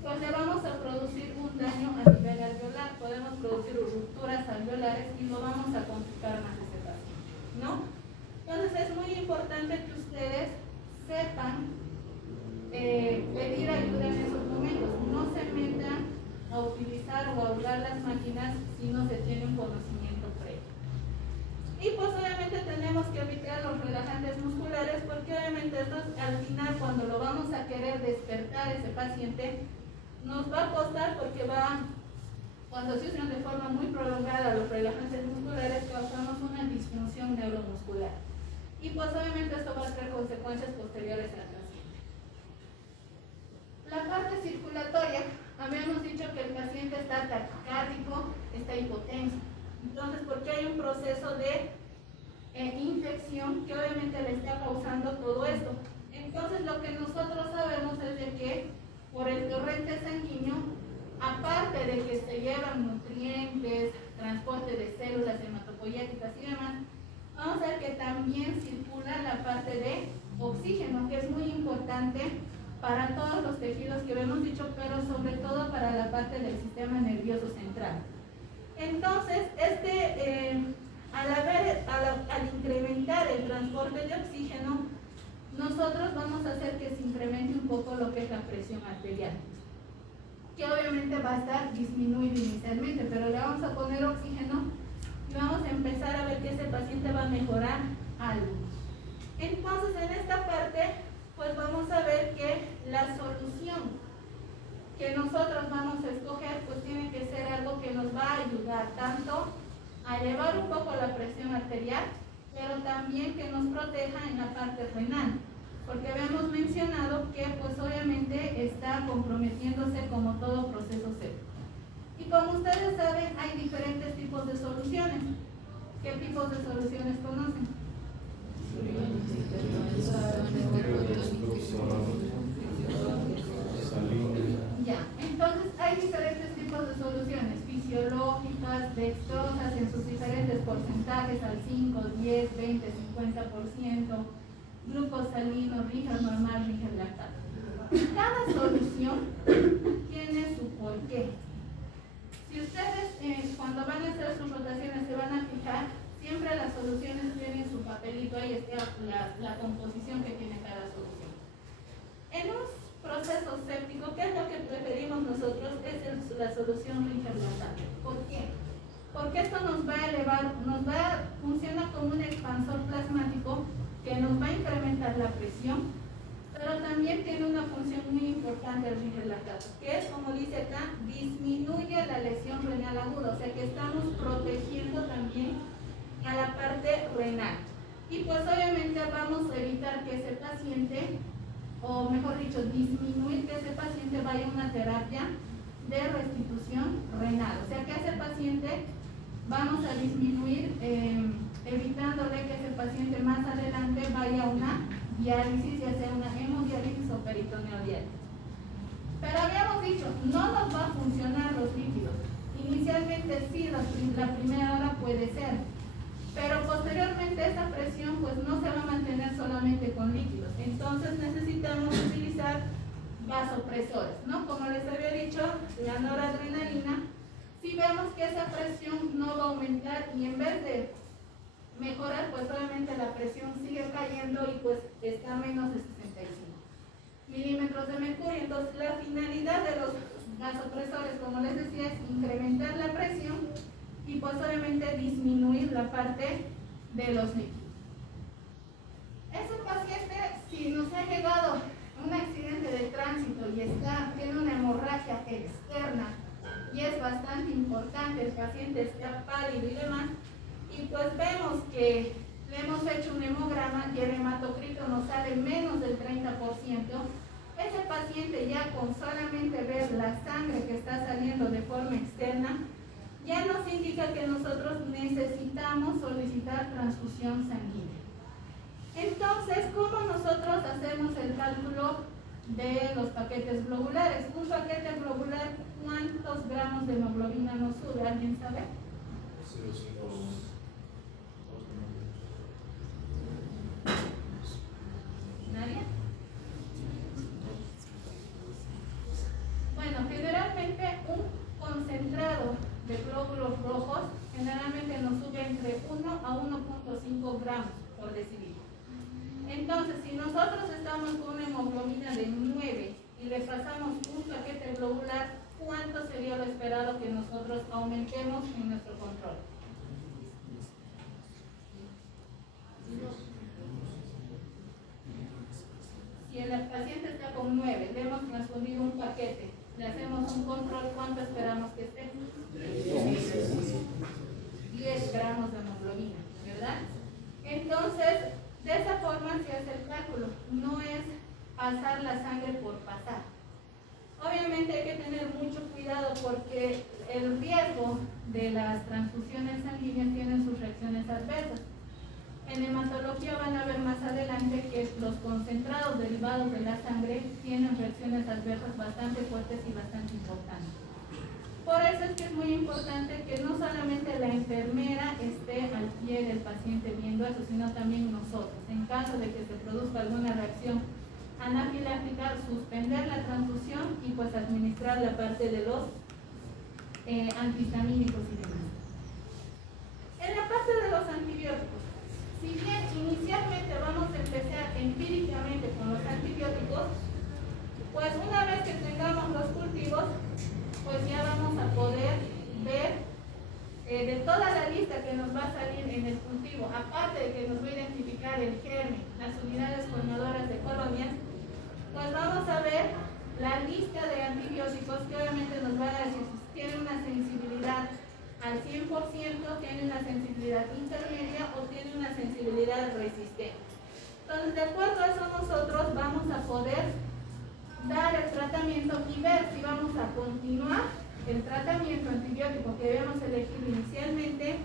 pues le vamos a producir un daño a nivel alveolar, podemos producir rupturas alveolares y lo vamos a complicar más ese paciente, ¿no? Entonces es muy importante que ustedes sepan pedir ayuda en esos momentos, no se metan a utilizar o a usar las máquinas si no se tiene un conocimiento previo. Y pues obviamente tenemos que evitar los relajantes musculares, porque obviamente estos al final, cuando lo vamos a querer despertar ese paciente, nos va a costar, porque cuando se usan de forma muy prolongada los relajantes musculares, causamos una disfunción neuromuscular. Y pues obviamente esto va a traer consecuencias posteriores al paciente. La parte circulatoria, habíamos dicho que el paciente está taquicárdico, está hipotenso. Entonces, porque hay un proceso de infección que obviamente le está causando todo esto. Entonces, lo que nosotros sabemos es de que por el torrente sanguíneo, aparte de que se llevan nutrientes, transporte de células hematopoyéticas y demás, vamos a ver que también circula la parte de oxígeno, que es muy importante para todos los tejidos que hemos dicho, pero sobre todo para la parte del sistema nervioso central. Entonces, al incrementar el transporte de oxígeno, nosotros vamos a hacer que se incremente un poco lo que es la presión arterial, que obviamente va a estar disminuida inicialmente, pero le vamos a poner oxígeno y vamos a empezar a ver que ese paciente va a mejorar algo. Entonces, en esta parte, pues vamos a ver que la solución que nosotros vamos a escoger, pues tiene que ser algo que nos va a ayudar tanto a elevar un poco la presión arterial, pero también que nos proteja en la parte renal, porque habíamos mencionado que pues obviamente está comprometiéndose como todo proceso séptico. Y como ustedes saben, hay diferentes tipos de soluciones. ¿Qué tipos de soluciones conocen? Ya, entonces hay diferentes tipos de soluciones fisiológicas, dextrosas en sus diferentes porcentajes, al 5, 10, 20, 50%, glucosalino, Riger normal, Riger lactato. Cada solución tiene su porqué. Si ustedes cuando van a hacer sus rotaciones se van a fijar, siempre de las soluciones tienen su papelito, ahí está la composición que tiene cada solución. En un proceso séptico, ¿qué es lo que preferimos nosotros? Es la solución Richter-Lantz. ¿Por qué? Porque esto nos va a elevar, funciona como un expansor plasmático que nos va a incrementar la presión, pero también tiene una función muy importante el Richter-Lantz, que es, como dice acá, disminuye la lesión renal aguda, o sea que estamos protegiendo también a la parte renal. Y pues obviamente vamos a evitar que ese paciente, o mejor dicho, disminuir que ese paciente vaya a una terapia de restitución renal, o sea que ese paciente vamos a disminuir, evitándole que ese paciente más adelante vaya a una diálisis, ya sea una hemodiálisis o peritoneodiálisis. Pero habíamos dicho, no nos va a funcionar los líquidos. Inicialmente sí, la primera hora puede ser, pero posteriormente esa presión pues no se va a mantener solamente con líquidos. Entonces necesitamos utilizar vasopresores, ¿no? Como les había dicho, la noradrenalina, si vemos que esa presión no va a aumentar y en vez de mejorar, pues obviamente la presión sigue cayendo y pues está a menos de 65 milímetros de mercurio. Entonces la finalidad de los vasopresores, como les decía, es incrementar la presión y pues obviamente disminuir la parte de los líquidos. Ese paciente, si nos ha llegado un accidente de tránsito y tiene una hemorragia externa y es bastante importante, el paciente está pálido y demás, y pues vemos que le hemos hecho un hemograma y el hematocrito nos sale menos del 30%, ese paciente ya con solamente ver la sangre que está saliendo de forma externa, ya nos indica que nosotros necesitamos solicitar transfusión sanguínea. Entonces, ¿cómo nosotros hacemos el cálculo de los paquetes globulares? Un paquete globular, ¿cuántos gramos de hemoglobina nos sube? ¿Alguien sabe? 0,5. ¿Nadie? Bueno, generalmente un concentrado de glóbulos rojos generalmente nos sube entre 1 a 1.5 gramos por decilitro. Entonces, si nosotros estamos con una hemoglobina de 9 y le pasamos un paquete globular, ¿cuánto sería lo esperado que nosotros aumentemos en nuestro control? Si el paciente está con 9, le hemos transfundido un paquete, le hacemos un control, ¿cuánto esperamos que esté? 10 gramos de hemoglobina, ¿verdad? Entonces, de esa forma se hace el cálculo, no es pasar la sangre por pasar. Obviamente hay que tener mucho cuidado porque el riesgo de las transfusiones sanguíneas tienen sus reacciones adversas. En hematología van a ver más adelante que los concentrados derivados de la sangre tienen reacciones adversas bastante fuertes y bastante importantes. Por eso es que es muy importante que no solamente la enfermera esté al pie del paciente viendo eso, sino también nosotros. En caso de que se produzca alguna reacción anafiláctica, suspender la transfusión y pues administrar la parte de los antihistamínicos y demás. En la parte de los antibióticos, si bien inicialmente vamos a empezar empíricamente con los antibióticos, pues una vez que tengamos los cultivos, pues ya vamos a poder ver de toda la lista que nos va a salir en el cultivo, aparte de que nos va a identificar el germen, las unidades formadoras de colonias, pues vamos a ver la lista de antibióticos que obviamente nos va a decir si tiene una sensibilidad al 100%, tiene una sensibilidad intermedia o tiene una sensibilidad resistente. Entonces, de acuerdo a eso, nosotros vamos a poder dar el tratamiento y ver si vamos a continuar el tratamiento antibiótico que habíamos elegido inicialmente,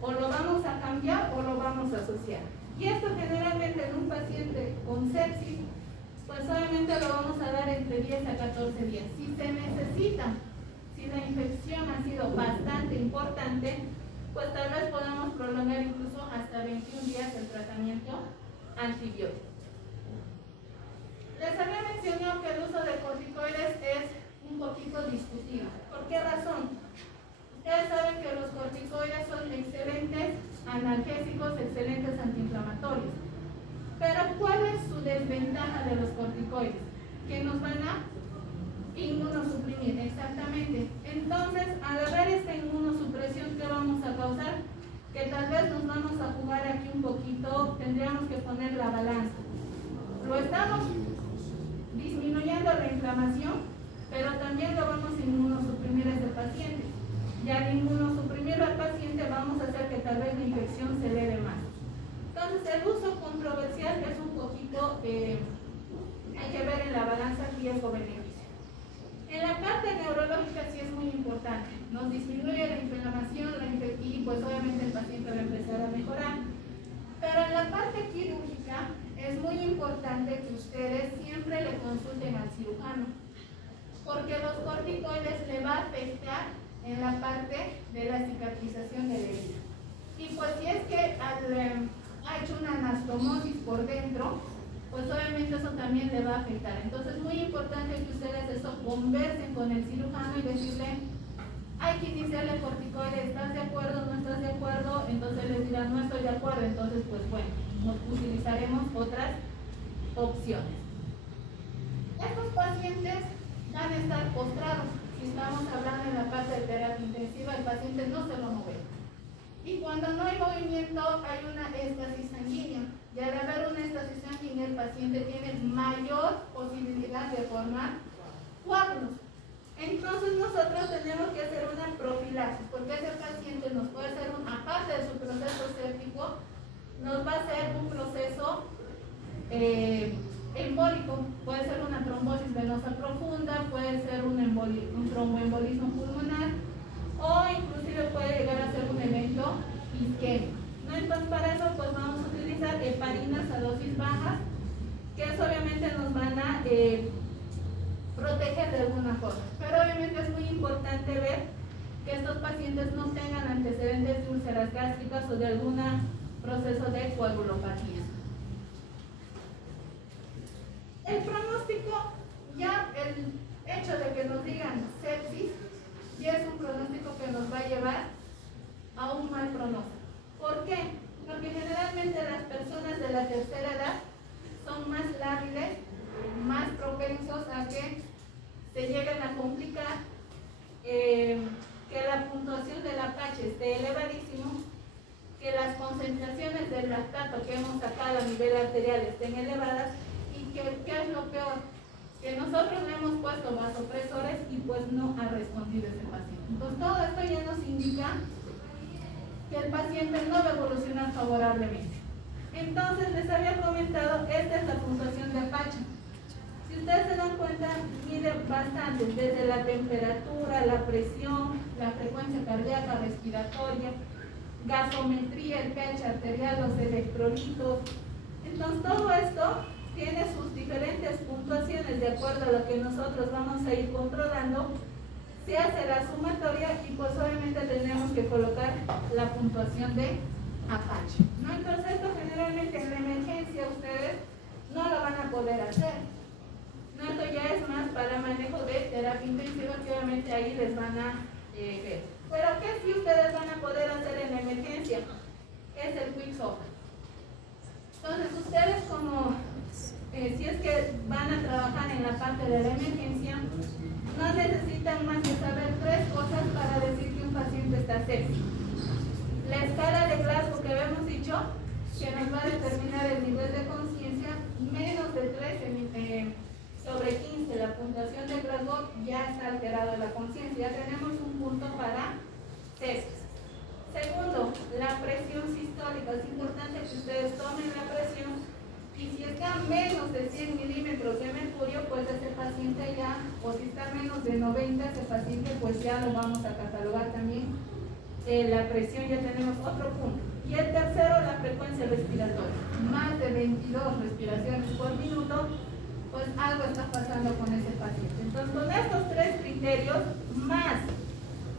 o lo vamos a cambiar o lo vamos a asociar. Y esto generalmente en un paciente con sepsis, pues obviamente lo vamos a dar entre 10 a 14 días. Si se necesita, si la infección ha sido bastante importante, pues tal vez podamos prolongar incluso hasta 21 días el tratamiento antibiótico. Les había mencionado que el uso de corticoides es un poquito discutido. ¿Por qué razón? Ustedes saben que los corticoides son excelentes analgésicos, excelentes antiinflamatorios. Pero ¿cuál es su desventaja de los corticoides? Que nos van a inmunosuprimir, exactamente. Entonces, al haber esta inmunosupresión, ¿qué vamos a causar? Que tal vez nos vamos a jugar aquí un poquito, tendríamos que poner la balanza. Lo estamos disminuyendo la inflamación, pero también lo vamos a inmunosuprimir a ese paciente. Y al inmunosuprimirlo al paciente vamos a hacer que tal vez la infección se eleve más. Entonces, el uso controversial es un poquito, hay que ver en la balanza riesgo-beneficio. En la parte neurológica sí es muy importante, nos disminuye la inflamación y pues obviamente el paciente va a empezar a mejorar. Pero en la parte quirúrgica es muy importante que ustedes siempre le consulten al cirujano, porque los corticoides le va a afectar en la parte de la cicatrización de la herida. Y pues si es que ha hecho una anastomosis por dentro, pues obviamente eso también le va a afectar. Entonces es muy importante que ustedes eso conversen con el cirujano y decirle, hay que iniciarle corticoide, ¿estás de acuerdo? ¿No estás de acuerdo? Entonces les dirán, no estoy de acuerdo. Entonces pues bueno, utilizaremos otras opciones. Estos pacientes van a estar postrados. Si estamos hablando en la parte de terapia intensiva, el paciente no se va a mover. Y cuando no hay movimiento, hay una éstasis sanguínea. Y al haber una éstasis sanguínea, el paciente tiene mayor posibilidad de formar coágulos. Entonces nosotros tenemos que hacer una profilaxis, porque ese paciente nos puede hacer, aparte de su proceso séptico, nos va a hacer un proceso embólico. Puede ser una trombosis venosa profunda, puede ser un tromboembolismo pulmonar, o inclusive puede llegar a ser un evento isquémico, ¿no? Entonces para eso pues vamos a utilizar heparinas a dosis bajas, que eso obviamente nos van a proteger de alguna forma. Pero obviamente es muy importante ver que estos pacientes no tengan antecedentes de úlceras gástricas o de algún proceso de coagulopatía. El pronóstico, ya el hecho de que nos digan sepsis, ya es un pronóstico que nos va a llevar a un mal pronóstico. ¿Por qué? Porque generalmente las personas de la tercera edad son más lábiles, más propensos a que se lleguen a complicar, que la puntuación del Apache esté elevadísimo, que las concentraciones del lactato que hemos sacado a nivel arterial estén elevadas y que, ¿qué es lo peor? Que nosotros le hemos puesto vasopresores y pues no ha respondido ese paciente. Entonces todo esto ya nos indica que el paciente no va a evolucionar favorablemente. Entonces les había comentado, esta es la puntuación de Apache. Si ustedes se dan cuenta, mide bastante, desde la temperatura, la presión, la frecuencia cardíaca, respiratoria, gasometría, el pH arterial, los electrolitos. Entonces todo esto tiene sus diferentes puntuaciones de acuerdo a lo que nosotros vamos a ir controlando. Se hace la sumatoria y pues obviamente tenemos que colocar la puntuación de Apache, ¿no? Entonces esto generalmente en la emergencia ustedes no lo van a poder hacer, ¿no? Esto ya es más para manejo de terapia intensiva, que obviamente ahí les van a ver. Pero ¿qué sí ustedes van a poder hacer en la emergencia? Es el quick soap. Entonces ustedes como si es que van a trabajar en la parte de la emergencia, no necesitan más que saber tres cosas para decir que un paciente está séptico. La escala de Glasgow que habíamos dicho, que nos va a determinar el nivel de conciencia, menos de 3 sobre 15, la puntuación de Glasgow ya está alterada la conciencia, ya tenemos un punto para sepsis. Segundo, la presión sistólica. Es importante que ustedes tomen la presión y si está menos de 100 milímetros de mercurio, pues ese paciente ya, o si está menos de 90, ese paciente pues ya lo vamos a catalogar también. La presión, ya tenemos otro punto. Y el tercero, la frecuencia respiratoria. Más de 22 respiraciones por minuto, pues algo está pasando con ese paciente. Entonces, con estos tres criterios, más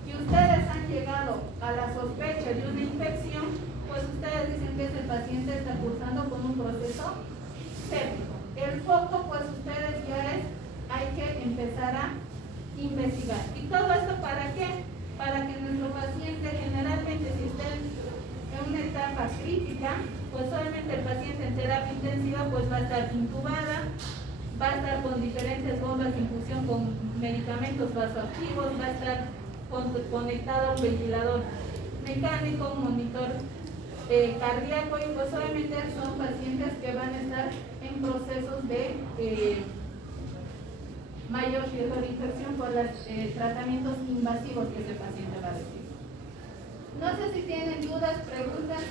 que ustedes han llegado a la sospecha de una infección, pues ustedes dicen que ese paciente está cursando con un proceso séptico. El foco, pues ustedes ya es, hay que empezar a investigar. ¿Y todo esto para qué? Para que nuestro paciente, generalmente si está en una etapa crítica, pues obviamente el paciente en terapia intensiva pues va a estar intubada, va a estar con diferentes bombas de infusión con medicamentos vasoactivos, va a estar conectado a un ventilador mecánico, un monitor cardíaco, y pues obviamente son pacientes que van a estar en procesos de mayor riesgo de infección por los tratamientos invasivos que ese paciente va a recibir. No sé si tienen dudas, preguntas.